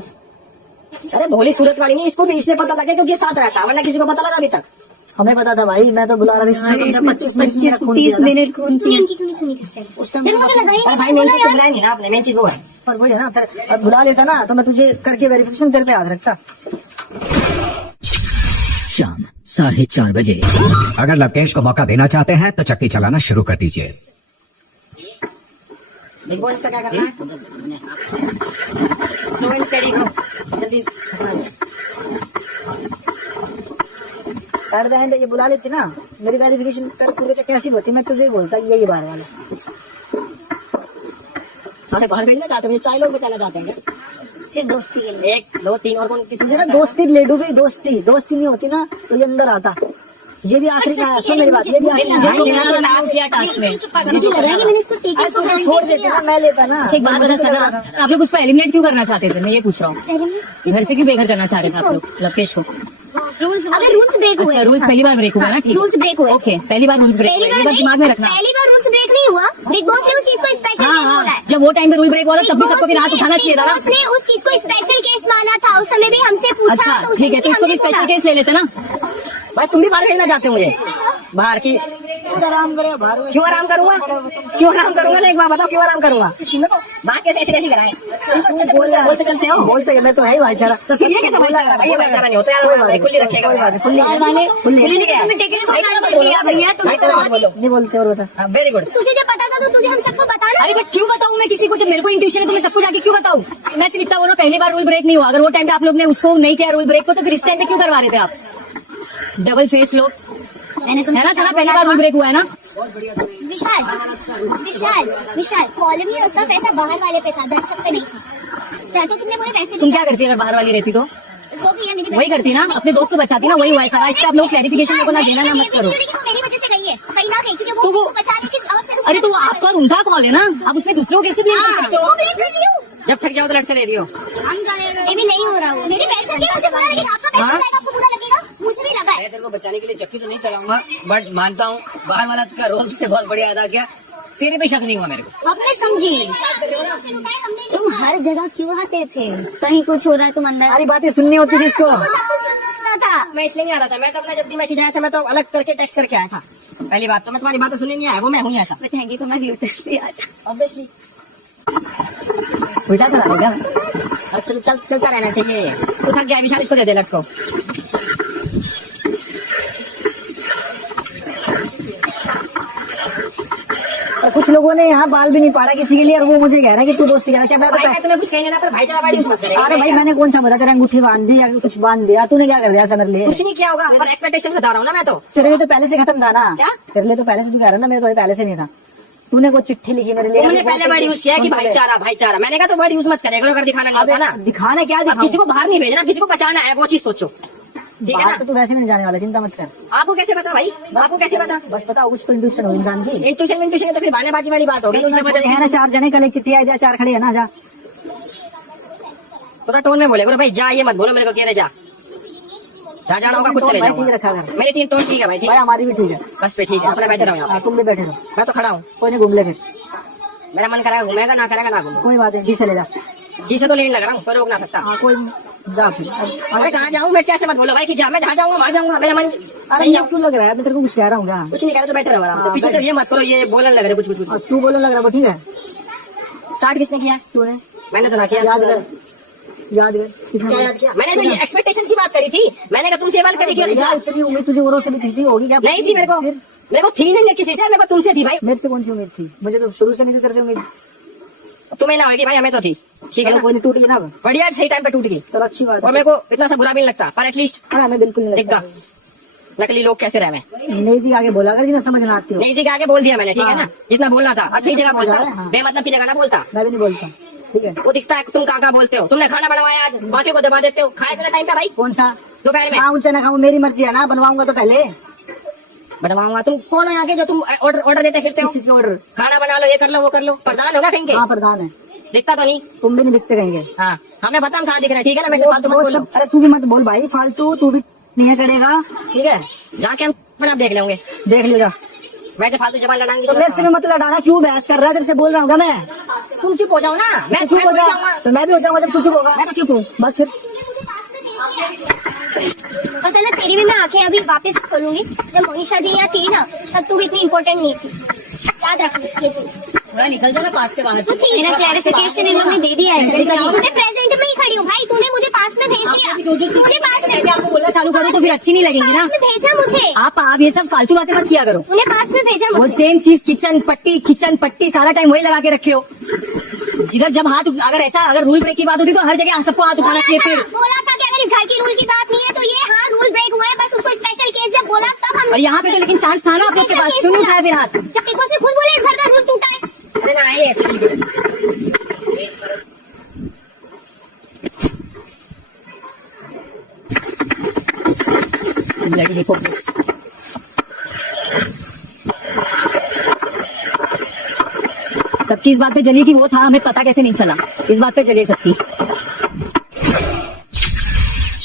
अरे भोली सूरत वाली नहीं, इसको भी इसने पता लगा क्योंकि साथ रहता, वरना किसी को पता लगा अभी तक? हमें पता था भाई, मैं तो बुला रहा था 25-30 मिनट खून पिया। अरे भाई मेन चीज तो बुलाया नहीं ना आपने, मेन चीज वो है। पर वही है ना, फिर बुला लेता ना तो मैं तुझे करके वेरिफिकेशन तेरे पे याद रखता। शाम 4:30 बजे। अगर लवकेश को मौका देना चाहते हैं तो चक्की चलाना शुरू कर दीजिए। बिग बॉस का क्या करना है? स्लो एंड स्टेडी करो, जल्दी थकना नहीं। एट द एंड ये बुला लेती ना, मेरी वेरिफिकेशन कर पूरे कैसी होती, मैं तुझे बोलता यही बार वाला। साले बाहर भेजना चाहते हैं, 4 लोग बचाना चाहते हैं। सिर्फ दोस्ती के लिए। 1 2 3 और कौन किसी जरा दोस्ती लेडू भी दोस्ती नहीं होती ना तो ये अंदर आता। ये भी आखिरी का, सुन मेरी बात, ये भी आखिरी टास्क किया टास्क में। मुझे लग रहा है कि मैंने इसको टीके तो मैं छोड़ देती ना, मैं लेता ना। एक बात बता सना, आप लोग उसको एलिमिनेट क्यों करना चाहते थे? मैं ये पूछ रहा हूँ, घर से क्यों बेघर करना चाह रहे थे आप लोग लवकेश को? रूल्स, अगर रूल्स ब्रेक हुए, अच्छा, रूल्स पहली बार ब्रेक हुआ ना? ठीक, रूल्स ब्रेक हुए। ओके, पहली बार रूल्स ब्रेक हुए, ये बात दिमाग में रखना। पहली बार रूल्स ब्रेक नहीं हुआ, बिग बॉस ने उस चीज को स्पेशल केस बोला है। जब वो टाइम पे रूल ब्रेक हुआ था तब भी सबको फिर हाथ उठाना चाहिए था ना। उसने उस चीज को स्पेशल केस माना था, उस समय भी हमसे पूछा। अच्छा तो ठीक है, तो इसको भी स्पेशल केस ले लेते ना। भाई तुम भी बाहर भेजना चाहते हो मुझे? बाहर की आराम करे बाहर। क्यों आराम करूंगा? क्यों आराम करूंगा ना, एक बार बताओ क्यों आराम करूंगा? बात कैसे ऐसी कराए? बोलते चलते हो, बोलते मैं तो है ही भाईचारा। तो फिर ये कैसे बोलता है भाई? ये भाईचारा नहीं होता यार, खुली रखेगा। नहीं बोलते और बता। Very good. तुझे जब पता था तो तुझे हम सबको बताना। अरे बट क्यों बताऊं मैं किसी को? जब मेरे को इंट्यूशन है तो मैं सबको जाके क्यों बताऊं? मैं सिर्फ इतना बोल रहा हूं, पहली बार रूल ब्रेक नहीं हुआ। अगर वो टाइम पे आप लोग ने उसको नहीं किया रूल ब्रेक को, तो फिर इस टाइम पे क्यों करवा रहे थे आप? डबल फेस लोग है ना सर, पहली बार रूल ब्रेक हुआ है ना? विशाल विशाल विशाल कॉलम में उसका पैसा बाहर वाले पे था, दर्शक पे नहीं था। तो तुमने बोले पैसे तुम क्या करती अगर बाहर वाली रहती तो? जो भी है मेरी वही करती ना, अपने दोस्त को बचाती ना, वही हुआ है सारा। इस पे आप लोग क्लैरिफिकेशन मेरे को ना देना ना मत करो। मेरी वजह से गई है कहीं ना कहीं, क्योंकि तो वो वो- बचाने की और सिर्फ अरे तो वो आपका और उनका कॉल है ना, आप उसमें दूसरों को कैसे ब्लेम कर सकते हो? ब्लेम कर रही हूँ। जब थक जाओ तो लट से दे दियो। ये भी नहीं हो रहा हूँ, मेरे पैसे के मुझे बुरा लगेगा, आपका पैसा जाएगा, आपको बुरा लगेगा, मुझे भी लगा है। मैं तेरे को बचाने के लिए चक्की तो नहीं चलाऊंगा, बट मानता हूँ बाहर वाला का रोल तुमने बहुत बढ़िया अदा किया। तेरे पे शक नहीं हुआ मेरे को। अब मैं समझी तुम हर जगह क्यों आते थे, कहीं कुछ हो रहा है तुम अंदर सारी बातें सुननी होती थी इसको। था। मैं इसलिए नहीं आ रहा था, मैं तो अपना जब भी मैसेज आया था मैं तो अलग करके टेक्स्ट करके आया था। पहली बात तो मैं तुम्हारी बातें सुनने नहीं आया, वो मैं हूँ ऐसा। थैंक यू, तुम्हारी ऑब्वियसली बेटा खराब हो गया। अब चलता रहना चाहिए। तू थक गया विशाल, इसको दे दे लट को। और कुछ लोगों ने यहाँ बाल भी नहीं पाड़ा किसी के लिए, और वो मुझे कह रहा है कि तू दोस्ती करा। क्या मैं भाई मैं तुम्हें कुछ कहेंगे ना, पर भाईचारा वाली यूज मत करेगा। अरे भाई मैंने कौन सा बता, तेरा अंगूठी बांध दी या कुछ बांध दिया? तूने क्या कर दिया समझ ले? कुछ नहीं किया होगा, पर एक्सपेक्टेशन बता रहा हूँ ना मैं तो। तेरे लिए तो पहले से खत्म था ना। क्या? तेरे लिए तो पहले से तू कह रहा ना, मेरे तो पहले से नहीं था। तूने कोई चिट्ठी लिखी मेरे लिए? तुमने पहले वर्ड यूज किया कि भाईचारा भाईचारा, मैंने कहा तो वर्ड यूज मत करेगा अगर दिखाना नहीं होता ना। दिखाना क्या? अब किसी को बाहर नहीं भेजना, किसी को बचाना है, वो चीज सोचो, ठीक है ना? तो तू वैसे नहीं जाने वाला, चिंता मत कर। आपको कैसे पता भाई? आपको कैसे पता? बस बताओ, कुछ तो इंट्यूशन हो इंसान की। इंट्यूशन तो फिर बहानेबाजी वाली बात होगी। है ना 4 जने, कल एक चिट्ठी आई, 4 खड़े है ना, जा। थोड़ा टोन में बोले भाई, जा ये मत बोलो मेरे को, कह रहे जा जहाँ जाना होगा खुद चले भाई जाओ। ठीक रखा कर। मेरी टीम टोन ठीक है भाई, ठीक भाई है हमारी भी ठीक है। बस पे ठीक है, अपने बैठे रहो यहाँ हाँ, तुम भी बैठे रहो, पे। मैं तो खड़ा हूँ, कोई नहीं घूम ले फिर। मेरा मन करेगा घूमेगा, ना करेगा ना घूमो। कोई बात नहीं, जी चले जा। जी से तो लेने लग रहा हूँ, कोई रोक ना सकता। हाँ कोई नहीं, जा फिर। अरे कहाँ जाऊँ? मेरे से ऐसे मत बोलो भाई कि जा, मैं जहाँ जाऊँगा वहाँ जाऊँगा, मेरा मन अरे ये क्यों लग रहा है? मैं तेरे को कुछ कह रहा हूँ क्या? कुछ नहीं कह रहे तो बैठे रहो आराम से। पीछे से ये मत करो, ये बोलने लग रहे कुछ कुछ कुछ। तू बोलने लग रहा है, वो ठीक है। स्टार्ट किसने किया? तूने मैंने तो ना किया। याद कर, याद कर। किसने क्या बोला? याद किया? मैंने तो ये एक्सपेक्टेशंस की बात करी थी। मैंने कहा तुमसे ये बात करी कि अरे जा। इतनी उम्मीद तुझे औरों से भी थी होगी क्या? नहीं थी मेरे को, फिर मेरे को थी नहीं किसी से, मेरे को तुमसे थी भाई। मेरे से कौन सी उम्मीद थी? मुझे तो शुरू से नहीं थी तेरे से उम्मीद। तुम्हें ना होगी भाई, हमें तो थी। ठीक है चलो ना? कोई नहीं, टूट गई ना। बढ़िया, सही टाइम पे टूट गई। चलो अच्छी बात और है। मेरे को इतना सा बुरा भी नहीं लगता, पर एटलीस्ट हाँ हमें बिल्कुल नहीं दिखता लगता। नकली लोग कैसे रहे। नहीं जी आगे बोला कर, जिन्हें समझ ना आती हो। नहीं जी के आगे बोल दिया मैंने, ठीक है ना? हाँ। जितना बोलना था और सही जगह बोलता, हाँ। बेमतलब की जगह ना बोलता। मैं भी नहीं बोलता, ठीक है। वो दिखता है तुम कहाँ बोलते हो। तुमने खाना बनवाया आज, बाकी को दबा देते हो। खाए मेरा टाइम पे भाई, कौन सा? दोपहर में हाँ ऊंचा ना खाऊं, मेरी मर्जी है ना, बनवाऊंगा तो पहले। बनवाऊंगा। तुम कौन हो आगे जो तुम ऑर्डर देते फिरते हो? किस चीज का ऑर्डर? खाना बना लो, ये कर लो, वो कर लो। प्रधान होगा कहीं के? हाँ प्रधान है। दिखता तो नहीं। तुम भी नहीं दिखते कहेंगे। हाँ हमने बता हम कहाँ दिख रहे हैं, ठीक है ना? मेरे से फालतू मत बोलो। अरे तू भी मत बोल भाई फालतू, तू भी नहीं करेगा, ठीक है? जाके हम अपने आप देख लेंगे। देख लिएगा। वैसे फालतू जबान लड़ाएंगे तो मेरे से भी मत लड़ाना, क्यों बहस कर रहा है? तेरे से बोल रहा हूँ मैं। तुम चुप हो जाओ ना। मैं चुप हो जा, जाऊंगा, तो मैं भी हो जाऊंगा जब तू चुप होगा। मैं तो चुप हूँ। बस फिर असल में तेरी भी मैं आंखें अभी वापस खोलूंगी। जब मोनिशा जी यहाँ थी ना, तब तू भी इतनी इम्पोर्टेंट नहीं थी, याद रखना ये चीज। थोड़ा निकल जाओ ना पास से बाहर से। मेरा क्लैरिफिकेशन इन लोगों ने दे दिया है। मैं प्रेजेंट में ही खड़ी हूँ भाई, तूने मुझे पास में भेज दिया। तूने पास में आपको बोलना चालू करो तो फिर अच्छी नहीं लगेगी ना। भेजा मुझे, आप ये सब फालतू बातें मत किया करो। तूने पास में भेजा वो मुझे। सेम चीज किचन पट्टी सारा टाइम वही लगा के रखे हो। जिधर जब हाथ अगर रूल ब्रेक की बात होती तो हर जगह सबको हाथ उठाना चाहिए। फिर बोला था कि अगर इस घर की रूल की बात नहीं है तो ये हाँ रूल ब्रेक हुआ है, बस उसको स्पेशल केस जब बोला तब हम। और यहाँ पे तो लेकिन चांस था ना आपके पास, क्यों नहीं उठाया फिर हाथ? जब पिको से खुद बोले इस घर का रूल टूटा है। अरे ना ये देखो प्लीज। सबकी इस बात पे जली कि वो था, हमें पता कैसे नहीं चला, इस बात पे जली सबकी।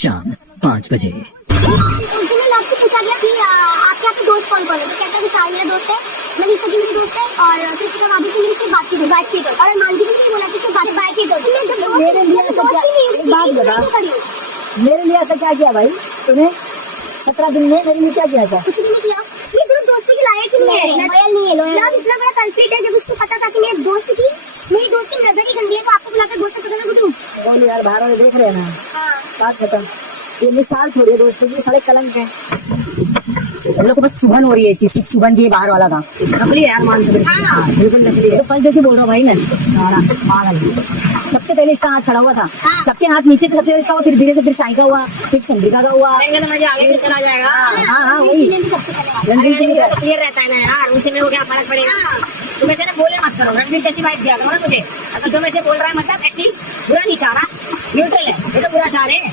शाम 5 बजे। उन्होंने लॉक से पूछा गया कि आपके आपके दोस्त कौन कौन है, तो कहता है विशाल मेरा दोस्त है, मनीषा जी मेरी दोस्त है, और कृतिका भाभी से मेरी सिर्फ बातचीत हो, और मांझी जी ने बोला कि सिर्फ बातचीत हो। मेरे लिए ऐसा क्या, एक बात बता, मेरे लिए ऐसा क्या किया भाई तूने 17 दिन में? मेरे लिए क्या किया ऐसा? कुछ भी नहीं किया। ये ग्रुप दोस्ती के लायक ही नहीं है, लॉयल नहीं है। लॉयल इतना बड़ा कल्प्रिट है, जब उसको पता था कि मेरी दोस्त की नजर ही गंदी है तो आपको बुलाकर बोल सकते थे ना कुछ। बोल यार, बाहर वाले देख रहे हैं ना, बात खत्म। ये मिसाल थोड़ी है दोस्तों की, सारे कलंक है। हम लोग को बस चुभन हो रही है चीज की, चुभन की बाहर वाला था नकली यार, मान के बिल्कुल नकली है। तो फल जैसे बोल रहा हूँ भाई मैं, पागल। सबसे पहले इसका हाथ खड़ा हुआ था, सबके हाथ नीचे थे, सबसे इसका हुआ, फिर धीरे से फिर साई का हुआ, फिर चंद्रिका का हुआ। मुझे आगे चला जाएगा। हाँ वही क्लियर रहता है ना यार, उनसे मेरे को क्या फर्क पड़ेगा। तुम ऐसे ना बोले मत करो, रणवीर जैसी बात दिया करो ना मुझे। अगर तुम ऐसे बोल रहा है मतलब एटलीस्ट बुरा नहीं चाह रहा, न्यूट्रल है, ये तो बुरा चाह रहे हैं।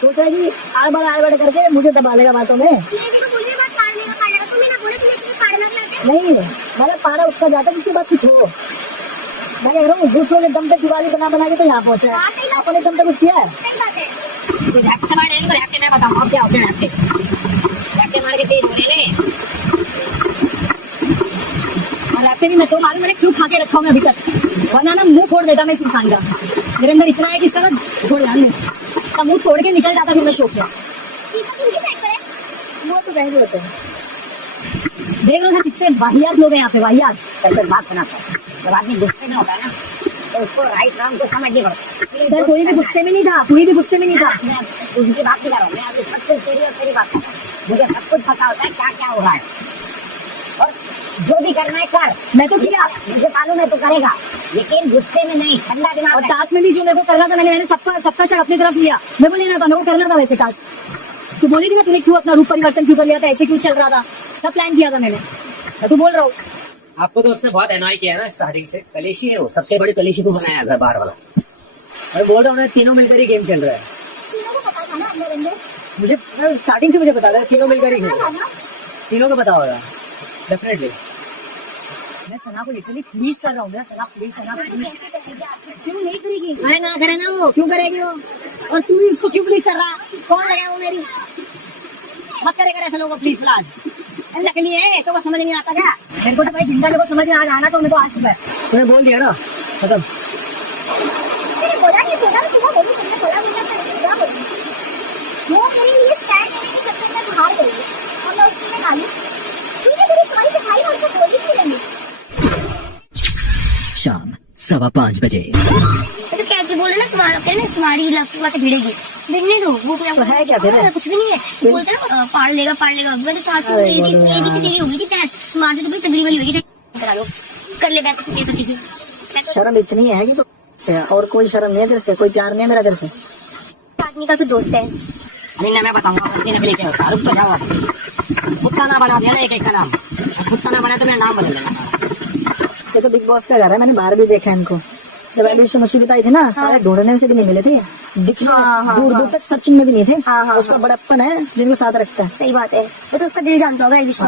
सोच रहे कि आड़ करके मुझे दबा लेगा बातों में। नहीं, मैंने पाड़ा उसका जाता किसी बात कुछ हो। मैं कह रहा हूँ दूसरों के दम पे दिवाली बना के तो यहाँ पहुँचा है, अपने दम पे कुछ किया है। मैं बताऊँ क्या होते हैं, मार के तेज होने ले। और रैप्टे भी मैं तो मालूम मैंने क्यों खा के रखा हूँ अभी तक, वरना ना मुंह फोड़ देता मैं इस इंसान का। मेरे अंदर इतना है कि इसका छोड़ यार, इसका मुंह तोड़ के निकल जाता फिर मैं शो से। वो तो कहीं भी होते हैं। देख लो सर कितने वाहियात लोग हैं यहाँ पे, वाहियात। बात बनाता है जब आदमी गुस्से में होता है ना तो उसको राइट रॉन्ग को समझ नहीं पड़ता। सर कोई भी गुस्से में नहीं था, कोई भी गुस्से में नहीं था। मैं उनकी बात नहीं कर रहा हूँ, मैं अभी सब कुछ तेरी और तेरी बात कर रहा हूँ। मुझे सब कुछ पता होता है क्या क्या हो रहा है, और जो भी करना है कर। मैं तो किया, मुझे मालूम है तू करेगा, लेकिन गुस्से में नहीं, ठंडा दिमाग। और टास्क में भी जो मेरे को करना था मैंने सबका चढ़ अपनी तरफ लिया। मेरे को लेना था, मेरे को करना था वैसे टास्क। तू बोली थी ना तूने क्यों अपना रूप परिवर्तन क्यों कर लिया था, ऐसे क्यों चल रहा था, सब प्लान किया था मैंने। मैं तो बोल रहा हूँ आपको तो उससे बहुत एनॉय किया है ना स्टार्टिंग से। कलेशी है वो, सबसे बड़ी कलेशी को बनाया घर बाहर वाला। मैं बोल रहा हूँ तीनों मिलकर ही गेम खेल रहा है। मुझे स्टार्टिंग से मुझे पता था तीनों मिलकर ही खेल रहे हैं, तीनों को पता होगा डेफिनेटली। मैं सना को लिटरली प्लीज कर रहा हूँ, सना प्लीज, सना प्लीज। क्यों नहीं करेगी? अरे ना करे ना, वो क्यों करेगी वो? और तू उसको क्यों प्लीज कर रहा? कौन लगाया वो मेरी? मत करेगा ऐसे लोगों को प्लीज। लाज नकली है तो समझ नहीं आता क्या? मेरे को तो भाई जिंदा लोगों समझ में आ रहा ना, तो मेरे को आ चुका है। तूने बोल दिया ना खत्म। वो मेरे लिए स्टैंड लेने के चक्कर में बाहर गई और मैं उसके लिए डाली, क्योंकि मेरी चॉइस है भाई, और उसको बोली क्यों नहीं? शाम 5:15 बजे। तो कहते बोले ना तुम्हारी लफ्ज़ बातें भिड़ेगी, भिड़ने दो। वो तो है क्या फिर? कुछ भी नहीं है, बोलते ना पाड़ लेगा। मैं तो चाहती हूँ तेरी होगी कि तुम्हारे तो भाई तगड़ी वाली होगी, करा लो, कर ले वैसे कुछ किसी। शर्म इतनी है कि तो से, और कोई शर्म नहीं है तेरे से, कोई प्यार नहीं है मेरा तेरे से। आदमी का तो दोस्त है। अरे ना मैं बताऊंगा उसकी नकली क्या होता है, रुक तो जाओ। कुत्ता ना बना दिया ना एक का नाम, कुत्ता ना बना तो मेरा नाम बदल देना। ये तो बिग बॉस का घर है, मैंने बाहर भी देखा है इनको। जब एलिश मुसीबत आई थी ना, सारे ढूंढने से भी नहीं मिले थे, दिखना दूर दूर तक सर्चिंग में भी नहीं थे। उसका बड़प्पन है जिनको साथ रखता है। सही बात है, वो तो उसका दिल जानता होगा एलिश।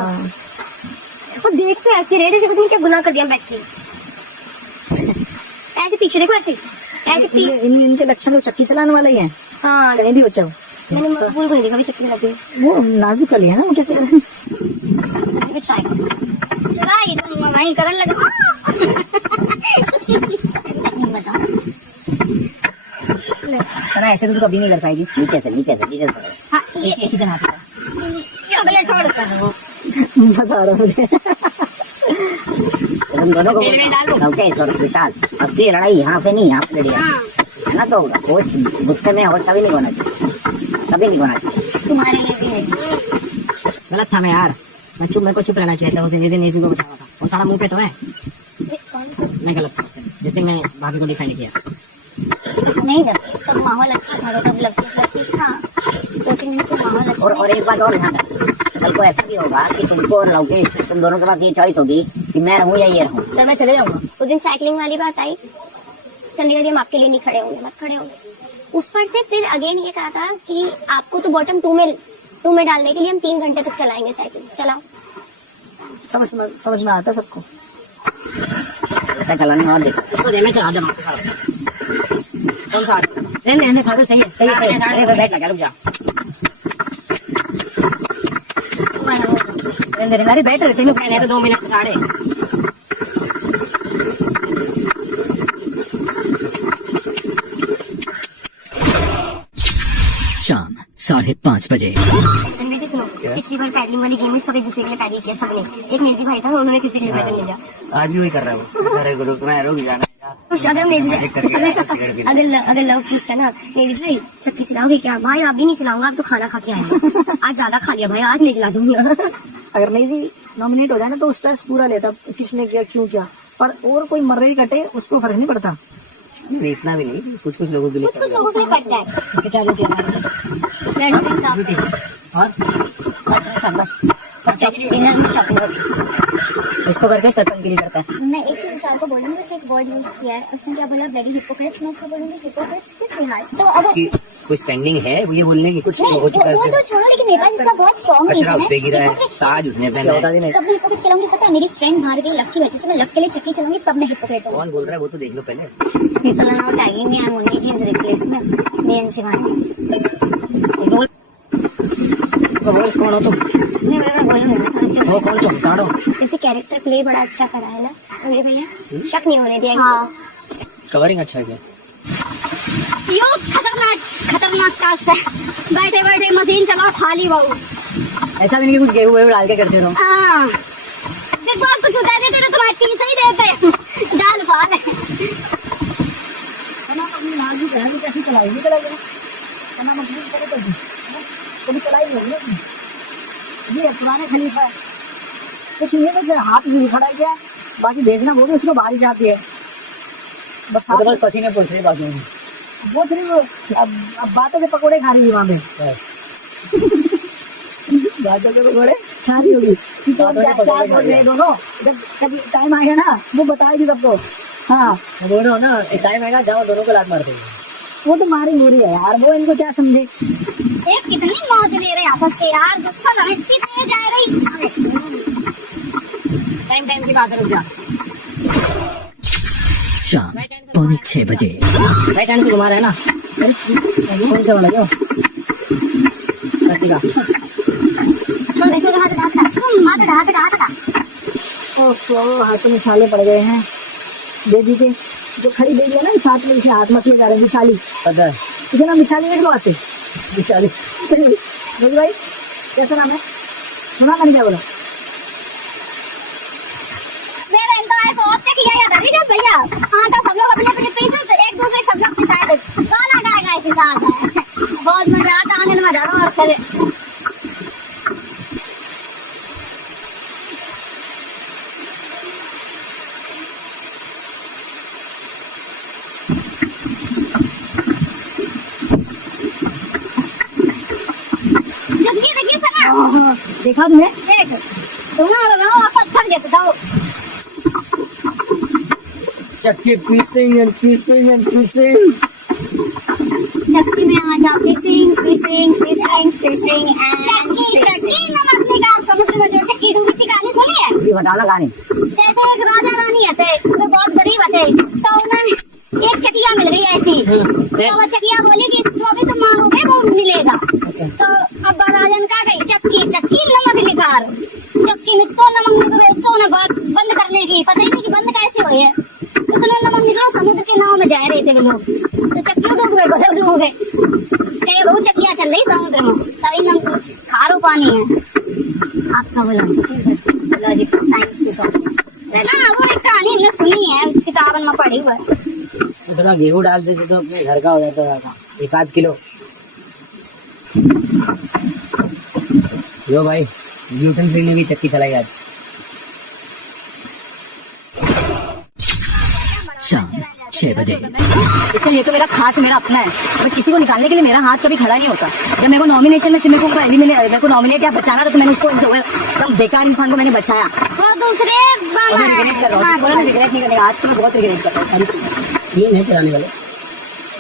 वो देख के ऐसे रहे जैसे पता क्या गुनाह कर दिया बैठ के। ऐसे पीछे देखो, ऐसे इनके लक्षण तो चक्की चलाने वाले ही हैं। हाँ कहीं भी बचाओ। मैंने मकबूल को नहीं देखा, चक्की चलाती है वो नाजुक कर लिया ना, वो कैसे वही करने लगा। सना ऐसे तो तू कभी नहीं कर पाएगी। नीचे से हाँ, ये एक ही जना भैया छोड़ कर मजा आ रहा है मुझे। तुम दोनों को ओके तो विशाल असली लड़ाई यहाँ से नहीं, यहाँ पे लड़ी है ना। तो कोच गुस्से में और कभी नहीं होना चाहिए, कभी नहीं होना चाहिए। तुम्हारे लिए भी है। गलत था मैं यार, मेरे को चुप रहना चाहिए था। उस दिन नीजू को बचा रहा था, और सारा मुंह पे तो है। मैं गलत था जिस दिन मैंने भाभी को डिफाइन किया। नहीं जब इसका माहौल अच्छा था, तब लतीश था, 2-3 दिन से माहौल अच्छा। और एक बात और ध्यान रखना, कल को ऐसा भी होगा कि तुमको और लवकेश तुम दोनों के पास ये चॉइस होगी कि मैं रहूं या ये रहूं। सर मैं चले जाऊंगा। उस दिन साइकिलिंग वाली बात आई, चंडीगढ़ हम आपके लिए नहीं खड़े होंगे, मत खड़े होंगे। उस पर से फिर अगेन ये कहा था कि आपको तो बॉटम 2 में डालने के लिए हम 3 घंटे तक चलाएंगे साइकिल। चलाओ। समझ में आता सबको। ऐसा चलाने और देखो इसको दे, मैं चला दूं। कौन सा रहने खा सही है, सही है। बैठ लगा, रुक जा। अरे बैठ रहे सही में, कहने तो 2 मिनट साढ़े। शाम 5:30 बजे। बेटी सुनो, पिछली बार पैडलिंग वाली गेम में सब एक दूसरे के लिए पैडल किया सबने। एक नेजी भाई था, उन्होंने किसी के लिए पैडल नहीं लिया। आज भी वही कर रहा हूँ। अरे गुरु मैं रुक जाना। अगर लव पूछता ना, नेजी भाई चक्की चलाओगे क्या? भाई आप भी नहीं चलाऊंगा, आप तो खाना खा के आए हैं। आज ज्यादा खा लिया भाई, आज नहीं चला दूंगा। अगर नहीं जी नॉमिनेट हो जाए ना तो उसका पूरा लेता, किसने किया क्यों किया, पर और कोई मर रही कटे उसको फर्क नहीं पड़ता। इतना भी नहीं, कुछ लोगों के लिए कुछ लोगों को पड़ता है। इसको करके सरपंचगिरी करता है। मैं एक चीज विशाल को बोलूंगी, उसने एक वर्ड यूज किया है, उसने क्या बोला, वेरी हिपोक्रेट्स। मैं उसको बोलूंगी हिपोक्रेट्स किस लिहाज? तो अगर कोई स्टैंडिंग है ये बोलने की, कुछ नहीं, हो चुका है। वो तो छोड़ो, लेकिन मेरे पास इसका बहुत स्ट्रॉन्ग रीजन है। उस पे गिरा है, ताज उसने पहना है। कब मैं हिपोक्रेट कहूंगी पता है? मेरी फ्रेंड बाहर गई लव की वजह से, मैं लव के लिए चक्की चलाऊंगी तब मैं हिपोक्रेट हूँ। कौन बोल रहा है वो तो देख लो पहले। Tagging me, I am only चीज रिप्लेसमेंट। Me and Shivani. बोल कौन हो तुम? नहीं मैं बोलूंगी वो कौन तुम? साड़ो जैसे कैरेक्टर प्ले बड़ा अच्छा करा है ना मेरे भैया, शक नहीं होने दिया। हाँ कवरिंग अच्छा है क्या? यो खतरनाक टास्क है। बैठे बैठे मशीन चलाओ खाली बहू। ऐसा भी नहीं कि कुछ गेहूं वेहूं डाल के करते रहो। हाँ बिग बॉस कुछ उतार देते तो तुम्हारे पीस ही देते। दाल फाल है। सना अपनी नाल भी कहा कि कैसे चलाएगी, चलाएगी सना मछली चले चलती कभी चलाई नहीं होगी। ये पुराने खलीफा है, कुछ नहीं है, बस हाथ भी खड़ा किया, बाकी भेजना वो भी उसको बाहर जाती है। बस पसीने पहुंच रहे बाकी वो सिर्फ अब बातों के पकौड़े खा रही है वहाँ पे। बातों के पकौड़े खा रही होगी। क्या बोल रहे हैं दोनों, जब कभी टाइम आएगा ना वो बताएगी सबको। हाँ बोल रहा हूँ ना, टाइम आएगा जाओ दोनों को लात मार देंगे। वो तो मारी मोरी है यार, वो इनको क्या समझे। एक कितनी मौज ले रहे आपस से यार, गुस्सा समझती तेज जा रही। टाइम की बात है, रुक जा। शाम 5:45 बजे। राइट हैंड पे घुमा रहा है ना, कौन सा वाला जो हाथ में छाले पड़ गए हैं बेबी के। जो खड़ी बेबी है ना साथ में इसे हाथ मसले जा रहे हैं। विशाली पता है, इसे नाम विशाली है बात से। विशाली बेबी भाई कैसा नाम है? सुना मैंने क्या बोला? मेरा इनका ऐसा होता है कि यार अरे जब भैया हाँ तो सब लोग अपने अपने पैसे एक दूसरे सब लोग पिसाए थे, गाना गाएगा इसी साथ। बहुत मजा आता, आनंद में जा रहा हूँ। और करे देखिए सना, देखा तुमने? देख तुम पत्थर जैसे दो चक्की पीसिंग एंड पीसिंग एंड पीसिंग। चक्की में आ जाओ, पिसिंग पिसिंग पिसिंग पिसिंग चक्की चक्की नमक निकाल। समुद्र में जो चक्की डूबी थी कहानी सुनी है? ये बताना कहानी। जैसे एक राजा रानी थे, वो बहुत गरीब थे, तो उन्हें एक चकिया मिल गई ऐसी। तो वो चकिया बोली कि जो भी तुम मांगोगे वो मिलेगा। तो अब राजन का गई चक्की चक्की नमक निकाल। चक्की में तो नमक निकले तो न बंद करने की पता ही नहीं कि बंद कैसे हुई है। उतना नमक निकला, समुद्र के नाव में जा रहे थे वो लोग, तो चक्की डूब गए, बदल डूब गए। वो चक्कियां चल रही समुद्र में, तभी नमक खारो पानी है। आपका बोला जी साइंस की ना वो एक कहानी हमने सुनी है, किताब में पढ़ी हुआ है। थोड़ा गेहूं डाल देते तो अपने घर का हो जाता था, 1-8 किलो। यो भाई ग्लूटेन फ्री ने भी चक्की चलाई आज। शाम 6 बजे। इसलिए ये तो मेरा खास मेरा अपना है, बट किसी को निकालने के लिए मेरा हाथ कभी खड़ा नहीं होता। जब मेरे को नॉमिनेशन में सिर्फ मेरे को नॉमिनेट या बचाना था, तो मैंने उसको एकदम बेकार इंसान को मैंने बचाया। वो दूसरे और मैं रिग्रेट कर रहा हूँ, बोला मैं रिग्रेट नहीं करेगा, आज से मैं बहुत रिग्रेट कर रहा हूँ सारी चीजें। ये नहीं चलाने वाले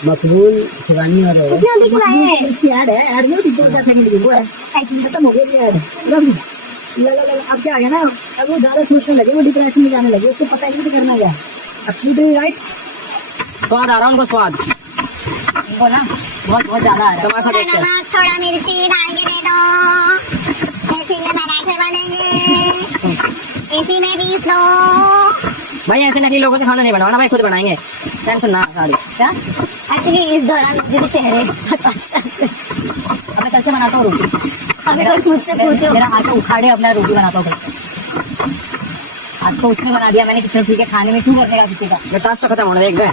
मकबूल शिवानी और अभी चलाए हैं। ऐड है, ऐड नहीं होती 2-4 सेकंड की, वो है खत्म हो गया ऐड। अब क्या आ गया ना, अब वो ज्यादा सोचने लगे, वो डिप्रेशन में जाने लगे, उसको पता ही नहीं करना क्या। Absolutely right. स्वाद आ रहा उनको, स्वाद इनको ना बहुत ज्यादा आ रहा है। तमाशा देखते हैं। थोड़ा मिर्ची डाल के दे दो, ऐसे ये पराठे बनेंगे, इसी में पीस लो। भाई ऐसे नकली लोगों से खाना नहीं बनवाना भाई, खुद बनाएंगे, टेंशन ना। क्या एक्चुअली इस दौरान मुझे भी चेहरे अब मैं कल से बनाता हूँ रोटी। अभी कुछ मुझसे पूछो। मेरा हाथ उखाड़े, अपना रोटी बनाता हूँ कल से। आज तो उसने बना दिया मैंने कि चलो ठीक है, खाने में क्यों करने का किसी का। मैं टास्क तो खत्म होना देख गए।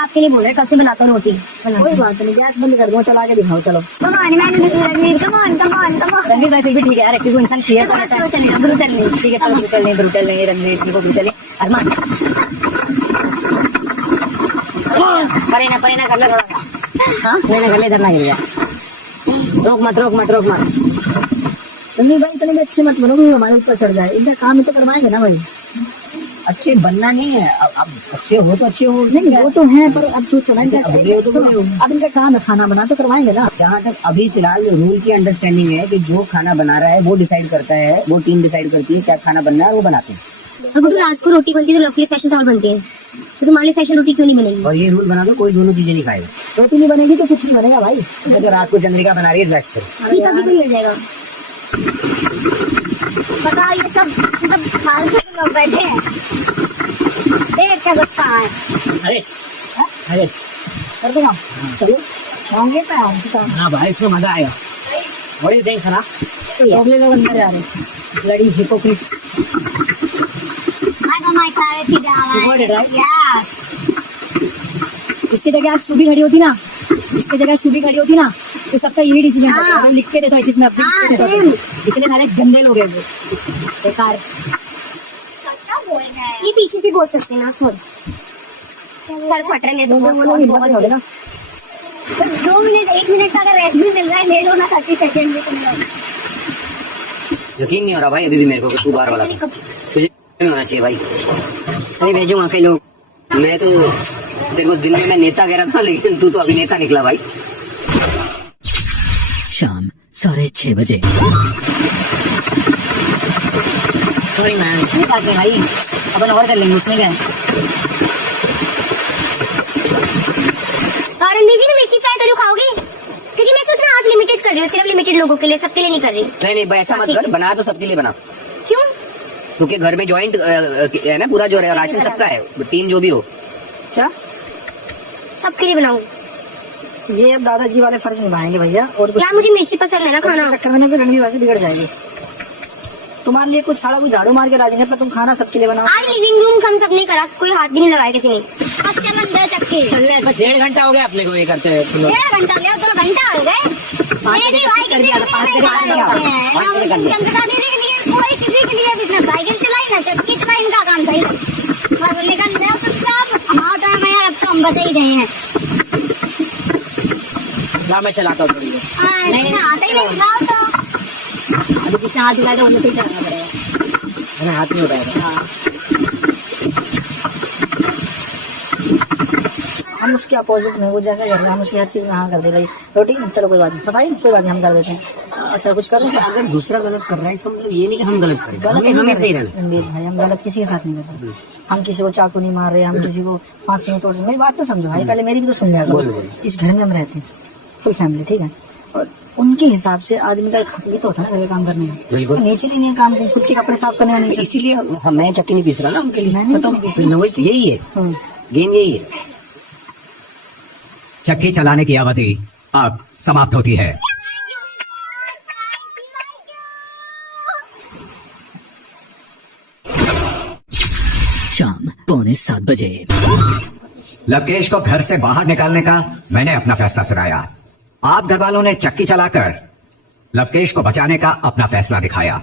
आपके लिए बोल रहे, कल से बनाता हूँ रोटी। कोई बात नहीं, गैस बंद कर दो, चला के दिखाओ। चलो come on Ranveer, come on come on come on. Ranveer भाई फिर भी ठीक है यार, एक इंसान क्लियर थोड़ा स्लो चलेगा, ब्रूटल नहीं। ठीक है चलो, ब्रूटल नहीं रणवीर को ब्रूटल नहीं। अरमान परे ना कर ले थोड़ा सा। हाँ परे ना कर ले, इधर ना गिर जाए। रोक मत। नहीं भाई, इतने भी अच्छे मत बनो कि हमारे ऊपर चढ़ जाए। इनका काम ही तो करवाएंगे ना भाई। अच्छे बनना नहीं है, अब अच्छे हो तो अच्छे हो। नहीं वो तो है, पर अब सोचो ना, अब अब इनका काम है खाना बना, तो करवाएंगे ना। जहाँ तक अभी फिलहाल रूल की अंडरस्टैंडिंग है कि जो खाना बना रहा है वो डिसाइड करता है, वो टीम डिसाइड करती है क्या खाना बनना है, वो बनाते हैं। और गुड्डू, रात को रोटी बनती है तो लवली स्पेशल चावल बनती है, तो तुम्हारे लिए स्पेशल रोटी क्यों नहीं बनेगी? और ये रूल बना दो, कोई दोनों चीजें नहीं खाएगा। रोटी नहीं बनेगी तो कुछ नहीं बनेगा भाई। जैसे तो रात को चंद्रिका बना रही है, रिलैक्स करो। ये कभी मिल जाएगा। बताओ, ये सब मतलब फालतू के लोग बैठे हैं, देख क्या गुस्सा है। अरे कर देगा, चलो होंगे तो हाँ भाई, इसमें मजा आएगा। वही देख सना अगले लोग अंदर जा रहे, bloody hypocrites. I know my favorite drama. You got it, right? Yes. इसकी जगह आज सुबह खड़ी होती ना, तो सबका यही डिसीजन था। अगर लिख के देता है जिसमें अपने लिख के देता है, इतने सारे गंदे लोग हैं वो, बेकार। ये पीछे से बोल सकते हैं ना, छोड़। सर फट रहे हैं, दो मिनट 1 मिनट का अगर रेस्ट भी मिल रहा है, ले लो ना 30 सेकंड में। तुम लोग यकीन नहीं हो रहा भाई अभी भी मेरे को कि तू बाहर वाला था। तुझे नहीं होना चाहिए भाई। सही भेजूंगा कई लोग। मैं तो तेरे को दिन में मैं नेता कह रहा था, लेकिन तू तो अभिनेता निकला भाई। शाम 6:30 बजे। सॉरी मैम, कोई बात नहीं भाई, अपन और कर लेंगे, उसमें क्या है। और रणवीर जी, मिर्ची फ्राई करो, खाओगे? क्योंकि मैं सिर्फ ना आज लिमिटेड कर रही हूँ, सिर्फ लिमिटेड लोगों के लिए, सबके लिए नहीं कर रही। नहीं भाई, ऐसा मत कर, बना तो सबके लिए बना। क्यों? क्योंकि घर में ज्वाइंट है ना, पूरा जो राशन सबका है, टीम जो भी हो। क्या सबके लिए बनाऊं? ये अब दादाजी वाले फर्ज निभाएंगे भैया। और यार मुझे मिर्ची पसंद है ना खाना। चक्कर में फिर रणवीर वैसे बिगड़ जाएगी। तुम्हारे लिए कुछ सारा कुछ झाड़ू मार के ला देंगे, पर तुम खाना सबके लिए बनाओ। आज लिविंग रूम हम सब नहीं करा, कोई हाथ भी नहीं लगाया किसी ने। अच्छा मन दे चक्के। चल रहे, बस 1.5 घंटा हो गया अपने को ये करते हुए। 1.5 घंटा गया, 2 घंटा हो गए। मेरी भाई किसी के लिए नहीं लगाते हैं। ना वो चंद्रिका दीदी के लिए, कोई किसी के लिए भी ना साइकिल चलाई ना चक्की चलाई, इनका काम सही है। बस निकल गया चुपचाप। हाँ टाइम है, अब तो हम बचे ही गए हैं। ना मैं चलाता हूँ थोड़ी देर। नहीं आते ही नहीं, खाओ तो। अभी जिसने हाथ उठाया था वो तो ही चलाना पड़ेगा। मैंने हाथ नहीं उठाया था। हम उसके अपोजिट में, वो जैसा कर रहे हैं हम उसकी हर चीज में हाँ कर दे भाई। रोटी चलो कोई बात नहीं, सफाई कोई बात नहीं, हम कर देते हैं। अच्छा कुछ करो। अगर दूसरा गलत कर रहा है इसका मतलब ये नहीं कि हम गलत करें, हमें सही रहना। रणवीर भाई, हम गलत किसी के साथ नहीं कर रहे। हम किसी को चाकू नहीं मार रहे, हम किसी को फांसी नहीं तोड़ रहे। मेरी बात तो समझो भाई, पहले मेरी भी तो सुन लिया। इस घर में हम रहते हैं फुल फैमिली, ठीक है, और उनके हिसाब से आदमी का एक हक भी तो होता है ना घर काम करने का। बिल्कुल। नीचे नहीं है काम, खुद के कपड़े साफ करने का नहीं। इसीलिए मैं चक्की नहीं पीस रहा ना उनके लिए। वही तो यही है गेम, यही है। चक्की चलाने की अवधि अब समाप्त होती है। 7:30 बजे। लवकेश को घर से बाहर निकालने का मैंने अपना फैसला सुनाया। आप घर वालों ने चक्की चलाकर लवकेश को बचाने का अपना फैसला दिखाया।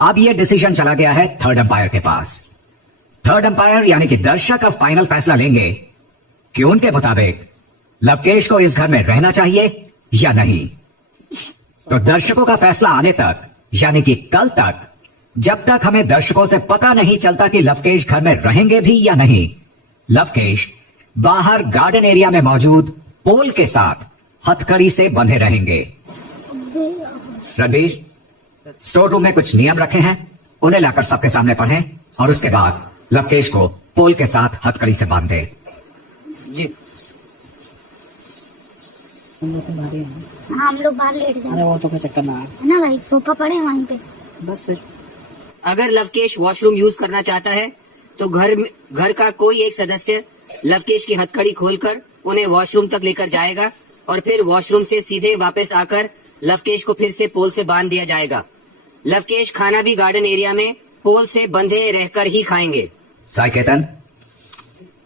अब यह डिसीजन चला गया है थर्ड अंपायर के पास। थर्ड अंपायर यानी कि दर्शक अब फाइनल फैसला लेंगे कि उनके मुताबिक लवकेश को इस घर में रहना चाहिए या नहीं। तो दर्शकों का फैसला आने तक यानी कि कल तक, जब तक हमें दर्शकों से पता नहीं चलता कि लवकेश घर में रहेंगे भी या नहीं, लवकेश बाहर गार्डन एरिया में मौजूद पोल के साथ हथकड़ी से बंधे रहेंगे। रणबीर, स्टोर रूम में कुछ नियम रखे हैं, उन्हें लाकर सबके सामने पढ़ें और उसके बाद लवकेश को पोल के साथ हथकड़ी से बांध दें। जी हम लोग बाहर लेट जाए। अरे वो तो कोई चक्कर ना है है ना भाई, सोफा पड़े हैं वहीं पे। बस फिर। अगर लवकेश वॉशरूम यूज करना चाहता है तो घर का कोई एक सदस्य लवकेश की हथकड़ी खोलकर उन्हें वॉशरूम तक लेकर जाएगा और फिर वॉशरूम से सीधे वापस आकर लवकेश को फिर से पोल से बांध दिया जाएगा। लवकेश खाना भी गार्डन एरिया में पोल से बंधे रहकर ही खाएंगे। साइकेतन,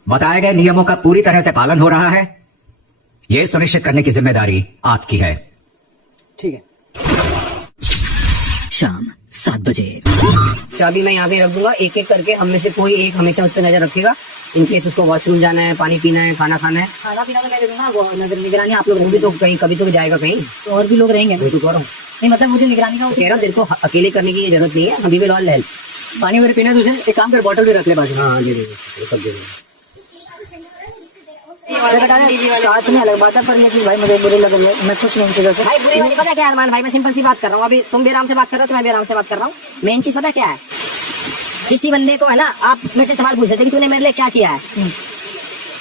बताए गए नियमों का पूरी तरह से पालन हो रहा है, यह सुनिश्चित करने की जिम्मेदारी आपकी है। ठीक है। शाम 7 बजे। चाबी मैं यहाँ पे रख दूंगा, एक एक करके हम में से कोई एक हमेशा उस पर नजर रखेगा। इनकेस उसको वॉशरूम जाना है, पानी पीना है, खाना खाना है, खाना पीना तो मैं दे दूंगा, वो नजर निगरानी आप लोग वो भी तो कहीं कभी तो जाएगा कहीं, तो और भी लोग रहेंगे। वो तो कह रहा हूँ। नहीं मतलब मुझे निगरानी का कह रहा हूँ तेरे को अकेले करने की जरूरत नहीं है, हम विल ऑल हेल्प। पानी वगैरह पीना तुझे, एक काम कर बॉटल भी रख ले बाजू में। हाँ दे दे सब दे दे। आज नहीं अलग बात है, पर ये चीज भाई मुझे बुरी लग रही है, मैं खुश नहीं हूँ चीजों से। भाई बुरी वाली पता है क्या है अरमान भाई, मैं सिंपल सी बात कर रहा हूँ। अभी तुम भी आराम से बात कर रहे हो तो मैं भी आराम से बात कर रहा हूँ। मेन चीज पता है क्या है, किसी बंदे को है ना आप मेरे से सवाल पूछ रहे थे कि तूने मेरे लिए क्या किया है।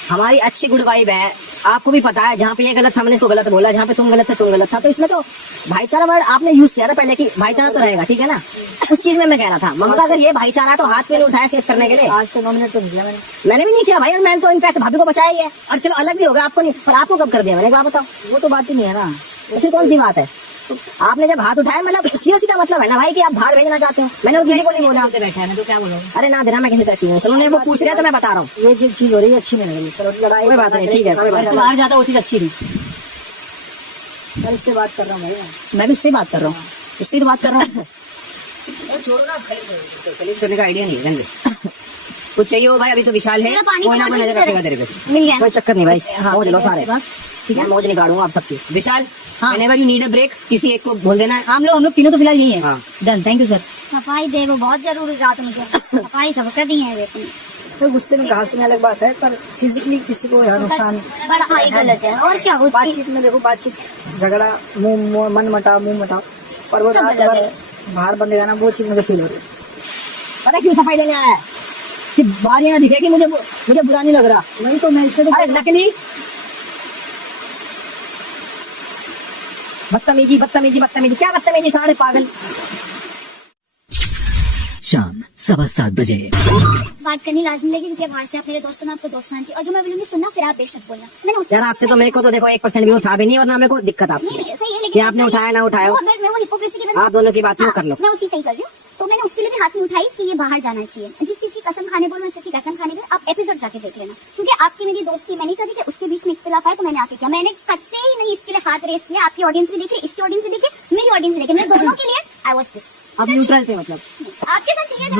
हमारी अच्छी गुड वाइब है, आपको भी पता है, जहाँ पे ये गलत था हमने इसको गलत बोला, जहाँ पे तुम गलत थे तुम गलत था, तो इसमें तो भाईचारा वर्ड आपने यूज किया था पहले कि भाईचारा तो रहेगा, ठीक है ना। उस चीज में मैं कह रहा था ममता अगर ये भाईचारा है तो हाथ में नहीं उठाया सेव करने के लिए। आज तो 9 मिनट तो निकला मैंने भी नहीं किया भाई, और मैंने तो इनफैक्ट भाभी को बचाया ही है। और चलो अलग भी होगा, आपको नहीं, पर आपको कब कर दिया मैंने, एक बात बताओ। वो तो बात ही नहीं है ना। तो फिर कौन सी बात है, आपने जब हाथ उठाया मतलब सीधा मतलब है ना भाई कि आप बाहर भेजना चाहते हो। मैंने और किसी को नहीं बोला। बैठा है मैं तो क्या बोल रहा हूँ। अरे ना देना, मैं किसी तरह से उन्होंने वो पूछ रहे हैं तो मैं बता रहा हूँ। ये जो चीज हो रही है अच्छी नहीं लग रही। चलो लड़ाई कोई बात नहीं, ठीक है, कोई बात इससे बाहर जाता वो चीज अच्छी थी। मैं इससे बात कर रहा हूँ भाई, मैं भी उससे बात कर रहा हूँ, उससे तो बात कर रहा हूँ। छोड़ो ना, कलेश करने का आइडिया नहीं है। रंग कुछ चाहिए हो भाई, अभी तो विशाल है, मेरा पानी कोई ना कोई का नजर रखेगा तेरे पे। मिल गया कोई चक्कर नहीं भाई, हाँ, मौज लो सारे, ठीक है, मौज निकालूंगा आप सबकी। विशाल, whenever you need a break, किसी एक को बोल देना है। हम लोग तीनों तो फिलहाल यही है। हाँ। Done, thank you sir. सफाई दे, वो बहुत जरूरी रात मुझे सफाई सब कर दी है देखने। तो गुस्से में कहा सुनने अलग बात है, पर फिजिकली किसी को यहाँ नुकसान बड़ा भाई गलत है, और क्या होती बातचीत में देखो, बातचीत झगड़ा मन मटाओ मुंह मटाओ, पर वो सब रात अलग भर है। बाहर बंदेगा ना, वो चीज मुझे फील हो रही है। पता क्यों सफाई देने आया है कि बाहर यहाँ दिखे कि मुझे बुरा नहीं लग रहा। नहीं तो मैं इससे अरे नकली बदतमीजी बदतमीजी बदतमीजी, क्या बदतमीजी, सारे पागल। शाम 7:15 बजे। बात करनी लाजमी लगी क्योंकि बाहर से आप मेरे दोस्तों ने आपको दोस्त मानती, और जो मैं बोलूंगी सुनना, फिर आप बेशक बोलना। मैंने उससे यार आपसे तो मेरे को तो देखो 1% भी वो था भी नहीं, और ना मेरे को दिक्कत आपसे नहीं, सही है, कि लेकिन आपने उठाया ना उठाया, मैं वो हिपोक्रेसी की आप दोनों की बात में कर लो। मैं उसी सही कर रही हूँ। तो मैंने उसके लिए भी हाथ में उठाई कि ये बाहर जाना चाहिए। जिस चीज की कसम खाने बोल, उस चीज की कसम खाने बोल, आप एपिसोड जाके देख लेना, क्योंकि आपकी मेरी दोस्ती मैं नहीं चाहती कि उसके बीच में इख्तिलाफ आए, तो मैंने आके किया। मैंने कतई ही नहीं इसके लिए हाथ रेस किया। आपकी ऑडियंस भी देख रही, इसकी ऑडियंस भी देखे, मेरी ऑडियंस भी देखे, मेरे दोनों के लिए आई वाज दिस। आप न्यूट्रल थे मतलब। आपके साथ ठीक है, I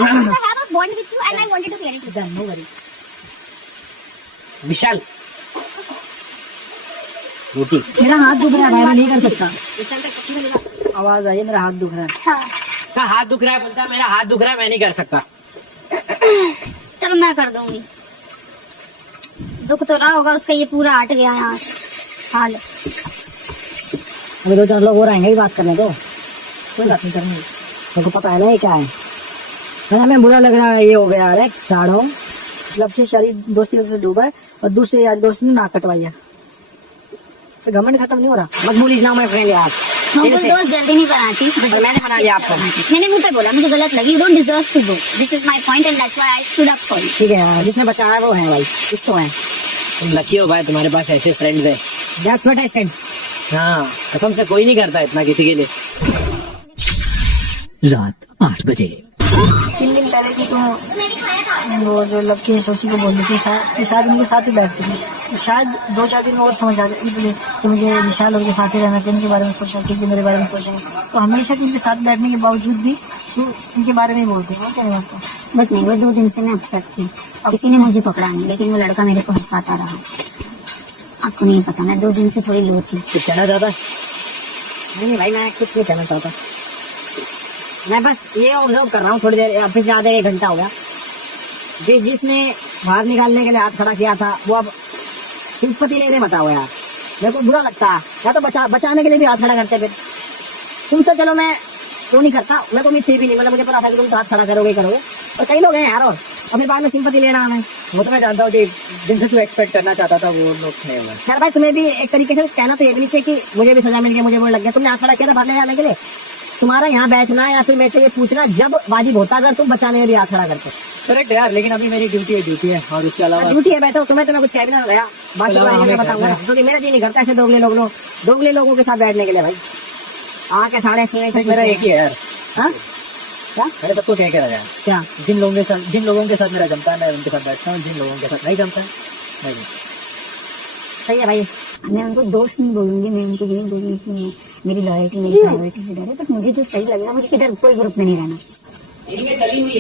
have a bond with you and I wanted to clear it. No worries. Vishal, मेरा हाथ दुख रहा है भाई, मैं नहीं कर सकता। आवाज आई है, मेरा हाथ दुख रहा है। उसका हाथ दुख रहा है, बोलता है मेरा हाथ दुख रहा है, मैं नहीं कर सकता। चलो मैं कर दूंगी। दुख तो रहा होगा उसका, ये पूरा हट गया यहाँ हाल। अभी 2-4 लोग हो रहेंगे बात करने को, कोई बात नहीं करनी, मेरे को पता है ना ये क्या है। हमें बुरा लग रहा है, ये हो गया यार साड़ो, मतलब कि शरीर दोस्ती वजह से डूबा है, और दूसरे यार दोस्त ने नाक कटवाई है, फिर घमंड खत्म नहीं हो रहा। मकबूल इज नाउ माय फ्रेंड यार। दोस्त जल्दी नहीं बनाती, मैंने बना लिया आपको। मैंने मुंह पे बोला, मुझे गलत लगी। You don't deserve to go, this is my point and that's why I stood up for you. ठीक है यार, जिसने बचाया वो है भाई, कुछ तो है। तुम लकी हो भाई, तुम्हारे पास ऐसे फ्रेंड्स है। That's what I said. हाँ, कसम से कोई नहीं करता इतना किसी के लिए। रात 8 बजे। 3 दिन पहले की तो वो जो लड़की सोची को बोल रही थी तो शायद उनके साथ ही बैठती थी, तो शायद 2-4 दिन और समझ आ गई इसलिए तो मुझे विशाल उनके साथ ही रहना चाहिए, इनके बारे में सोचना चाहिए, मेरे बारे में सोचेंगे, तो हमेशा इनके साथ बैठने के बावजूद भी तो इनके बारे में ही बोलते हैं, क्या नहीं बात। बट नहीं, वो 2 दिन से मैं अपसेट थी, किसी ने मुझे पकड़ा नहीं, लेकिन वो लड़का मेरे को हंसाता रहा। आपको नहीं पता, मैं 2 दिन से थोड़ी लो थी। कुछ कहना चाहता है? नहीं भाई, मैं कुछ नहीं कहना चाहता। मैं बस ये ऑब्जर्व कर रहा हूँ थोड़ी देर, फिर ज्यादा 1 घंटा हो गया, जिसने बाहर निकालने के लिए हाथ खड़ा किया था वो अब सिंपत्ति लेने मता हुआ यार। मेरे को बुरा लगता है, या तो बचाने के लिए भी हाथ खड़ा करते। फिर तुमसे चलो मैं वो नहीं करता, मैं तो उम्मीद थी भी नहीं, मतलब मुझे पता था कि तुम हाथ खड़ा करोगे और कई लोग हैं यार, और अपने बाद में सिंपत्ति लेना हमें। वो तो मैं जानता हूँ कि जिनसे तू एक्सपेक्ट करना चाहता था वो लोग थे। खैर भाई, तुम्हें भी एक तरीके से कहना तो ये भी नहीं चाहिए कि मुझे भी सजा मिल गया, मुझे वो लग गया। तुमने हाथ खड़ा किया था बाहर ले जाने के लिए, तुम्हारा यहाँ बैठना या फिर मेरे से ये पूछना जब वाजिब होता अगर तुम बचाने में भी हाथ खड़ा करते। करेक्ट यार, लेकिन अभी मेरी ड्यूटी है और उसके अलावा ड्यूटी है, बैठो, तुम्हें तो मैं कुछ कह भी ना गया, बाकी मैं बताऊंगा, क्योंकि मेरा जी नहीं करता ऐसे दोगले लोगों के साथ बैठने के लिए भाई। आके साढ़े मेरा एक ही है यार। हाँ क्या? मैंने सबको कह के रहा है क्या? जिन लोगों के साथ मेरा जमता है मैं उनके साथ बैठता हूँ, जिन लोगों के साथ नहीं जमता है नहीं। सही है भाई। मैं उनको दोस्त नहीं बोलूंगी, मैं उनको यही बोलूंगी कि मेरी लॉयल्टी मेरी प्रायोरिटी से डरे, बट मुझे जो सही लगेगा, मुझे इधर कोई ग्रुप में नहीं रहना।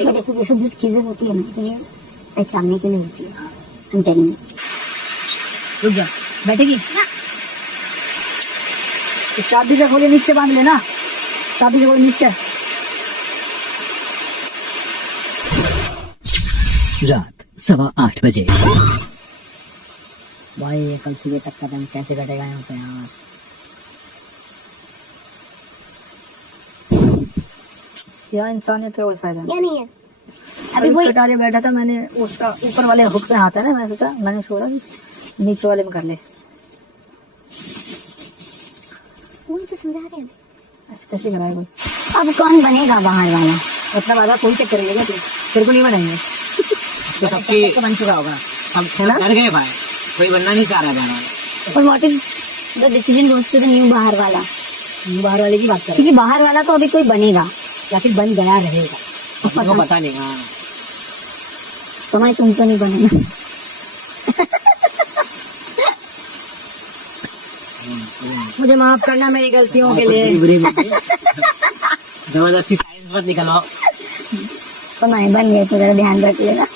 मैं देखो ये सब जो चीजें होती है ना, तो ये पहचानने के लिए होती है। I'm telling you। रुक जा, बैठेगी तो चाबी से खोले नीचे बांध लेना, चाबी से खोले नीचे। रात 8:15 बजे। भाई ये कल सुबह तक का टाइम कैसे कटेगा यहाँ पे यार। यहाँ इंसानियत का कोई फायदा नहीं। क्या नहीं है? अभी वही कटारे बैठा था, मैंने उसका ऊपर वाले हुक में हाथ है ना, मैं सोचा, मैंने छोड़ा कि नीचे वाले में कर ले। वो मुझे समझा रहे हैं। ऐसे कैसे कराए कोई? अब कौन बनेगा बाहर वाला? उतना वादा कोई चेक करेगा तू, तेरे को नहीं बनाएंगे। तो सबकी तो बन चुका होगा, सब डर गए भाई, कोई बनना नहीं चाह रहा बाहर। और what is the decision goes to the new बाहर वाला? बाहर वाले की बात कर, क्योंकि बाहर वाला तो अभी कोई बनेगा या फिर बन गया रहेगा, को पता नहीं। हाँ समय तुम तो नहीं बनेगा। मुझे माफ करना मेरी गलतियों के लिए। जबरदस्ती साइंस मत निकलवाओ। तो मैं बन गए तो जरा ध्यान रख लेना।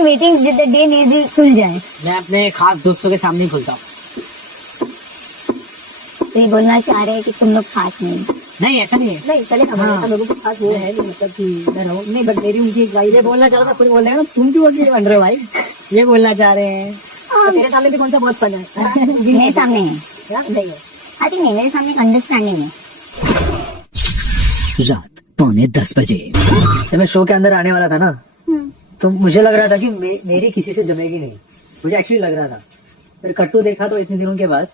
मीटिंग द डे मे भी खुल जाए। मैं अपने खास दोस्तों के सामने ही खुलता हूँ। तो ये बोलना चाह रहे हैं कि तुम लोग खास नहीं? नहीं ऐसा नहीं है। नहीं चलेगा, ऐसा लोगों को खास वो है नहीं, मतलब कि डरो नहीं, बट मेरी उनकी एक भाई ये बोलना चाह रहा था, खुद बोल रहे हैं ना, तुम क्यों वकील बन रहे हो भाई, ये बोलना चाह रहे हैं। तो तेरे सामने भी कौन सा बहुत फन है? मेरे सामने है, नहीं है। आई थिंक नहीं, मेरे सामने अंडरस्टैंडिंग है। रात 9:45 बजे। जब मैं शो के अंदर आने वाला था ना, तो मुझे लग रहा था कि मेरी किसी से जमेगी नहीं, मुझे एक्चुअली लग रहा था। फिर कट्टू देखा तो इतने दिनों के बाद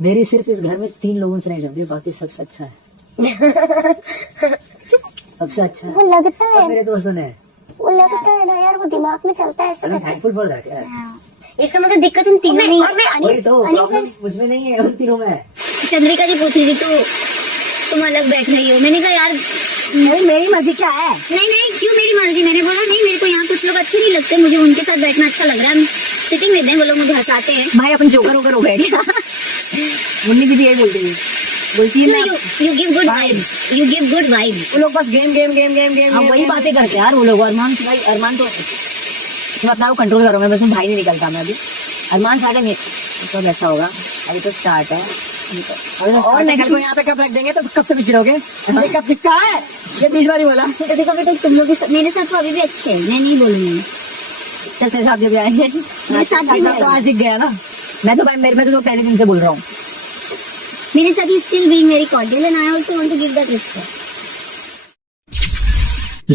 मेरी सिर्फ इस घर में 3 लोगों से नहीं जम रही, बाकी सबसे अच्छा है। सबसे अच्छा है, वो लगता है, मेरे दोस्तों ने, वो लगता है ना यार, वो दिमाग में चलता है ऐसे करता है। थैंकफुल फॉर दैट यार। इसका मतलब दिक्कत उन तीनों में और मैं वही तो प्रॉब्लम मुझ में नहीं है, उन तीनों में है। चंद्रिका जी पूछ रही थी तो तुम अलग बैठ रही हो। मैंने कहा यार मेरी मर्जी क्या है? नहीं क्यों मेरी मर्जी? मैंने बोला नहीं, मेरे को यहाँ कुछ लोग अच्छे नहीं लगते, मुझे उनके साथ बैठना अच्छा लग रहा है, सिटिंग विद देम, वो लोग मुझे हंसाते हैं। भाई अपन जोकर होकर हो गए क्या? मुन्नी जी भी यही बोलती है, you give good vibes, you give good vibes. वो लोग बस game game game game game हम वही बातें करते हैं यार वो लोग। अरमान भाई, अरमान तो तुम अपना को कंट्रोल करो, मैं बस भाई नहीं निकलता मैं अभी। अरमान साढ़े में तो ऐसा होगा, अभी तो स्टार्ट है, और निकल को यहाँ पे कब रख देंगे तो कब से बिछड़ोगे? ये कब किसका है? ये 20 बार ही बोला। तो देखो बेटा, तुम लोग मेरे साथ तो अभी भी अच्छे हैं, मैं नहीं बोलूंगी। चल तेरे साथ भी आएंगे, मेरे साथ भी तो आज दिख गया ना। मैं तो भाई मेरे में तो पहले दिन से बोल रहा हूँ, मेरे साथ ही still being very cordial and I also want to give that respect.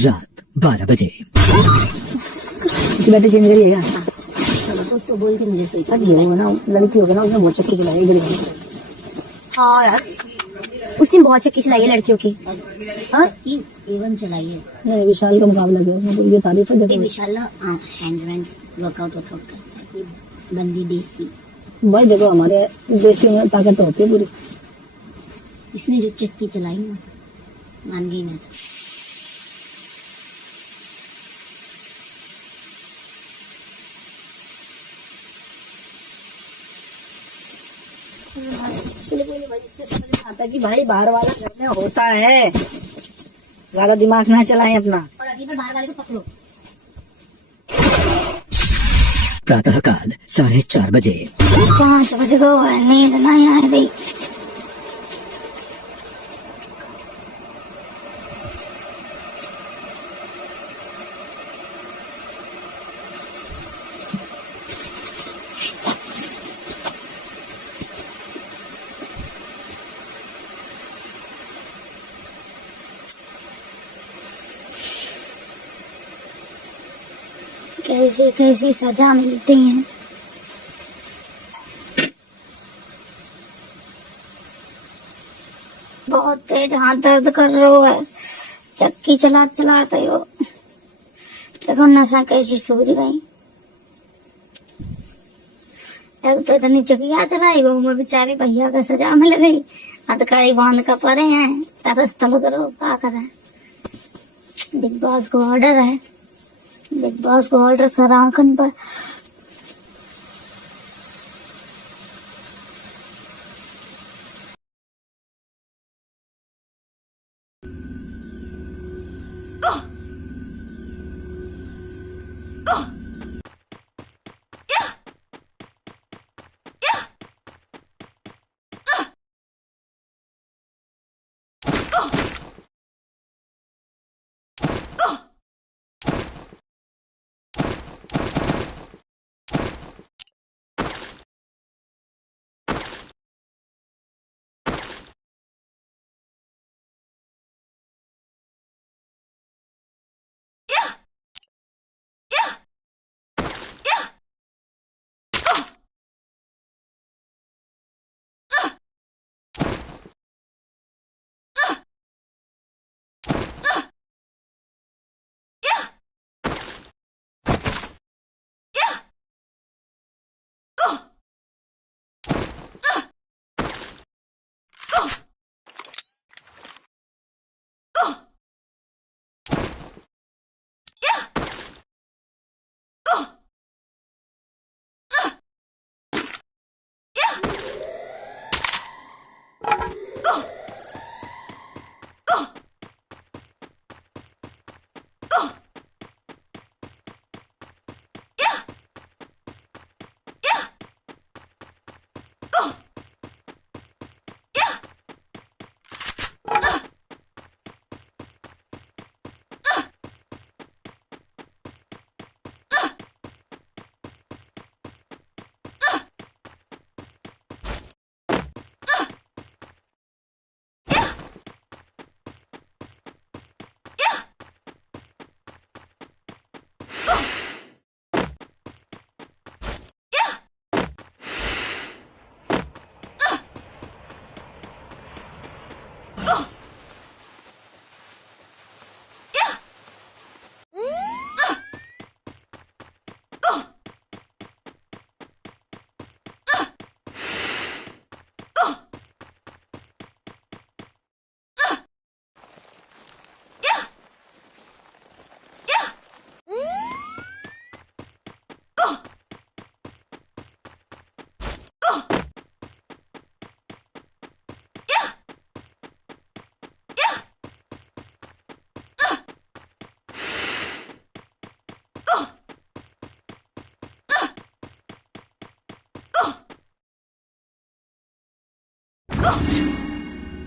रात 12 बजे। बैटरी चेंज करिएगा। तो उसको बोल के मुझे सही कर ये होगा ना, लड़की होगा ना, उसने बहुत चक्की चलाई इधर। हाँ यार, उसने बहुत चक्की चलाई है लड़कियों की। हाँ इवन चलाई है। नहीं, विशाल का मुकाबला किया, ये तारीफ है। विशाल ना हैंड्स वर्कआउट करता है, बंदी देसी। भाई देखो हमारे बेटियों में ताकत होती है पूरी। इसने जो चक्की चलाई ना, मान गई मैं। आता कि भाई बाहर वाला घर में होता है, ज्यादा दिमाग ना चलाएं अपना। और अभी बाहर वाले को पकड़ो। प्रातः काल 4:30 बजे। 5 बज गए, नींद नहीं आ रही। कैसी कैसी सजा मिलती है। बहुत तेज हाथ दर्द कर रहा है, चक्की चला चलाते हो। देखो नशा कैसी सूझ गई। एक तो इतनी चकिया चलाई, वो मैं बेचारे भैया का सजा मिल गई। हथकड़ी बांध कर पड़े हैं, तरस तल करो क्या करें। बिग बॉस को ऑर्डर है, बिग बॉस को ऑर्डर सराखन पर। Oh!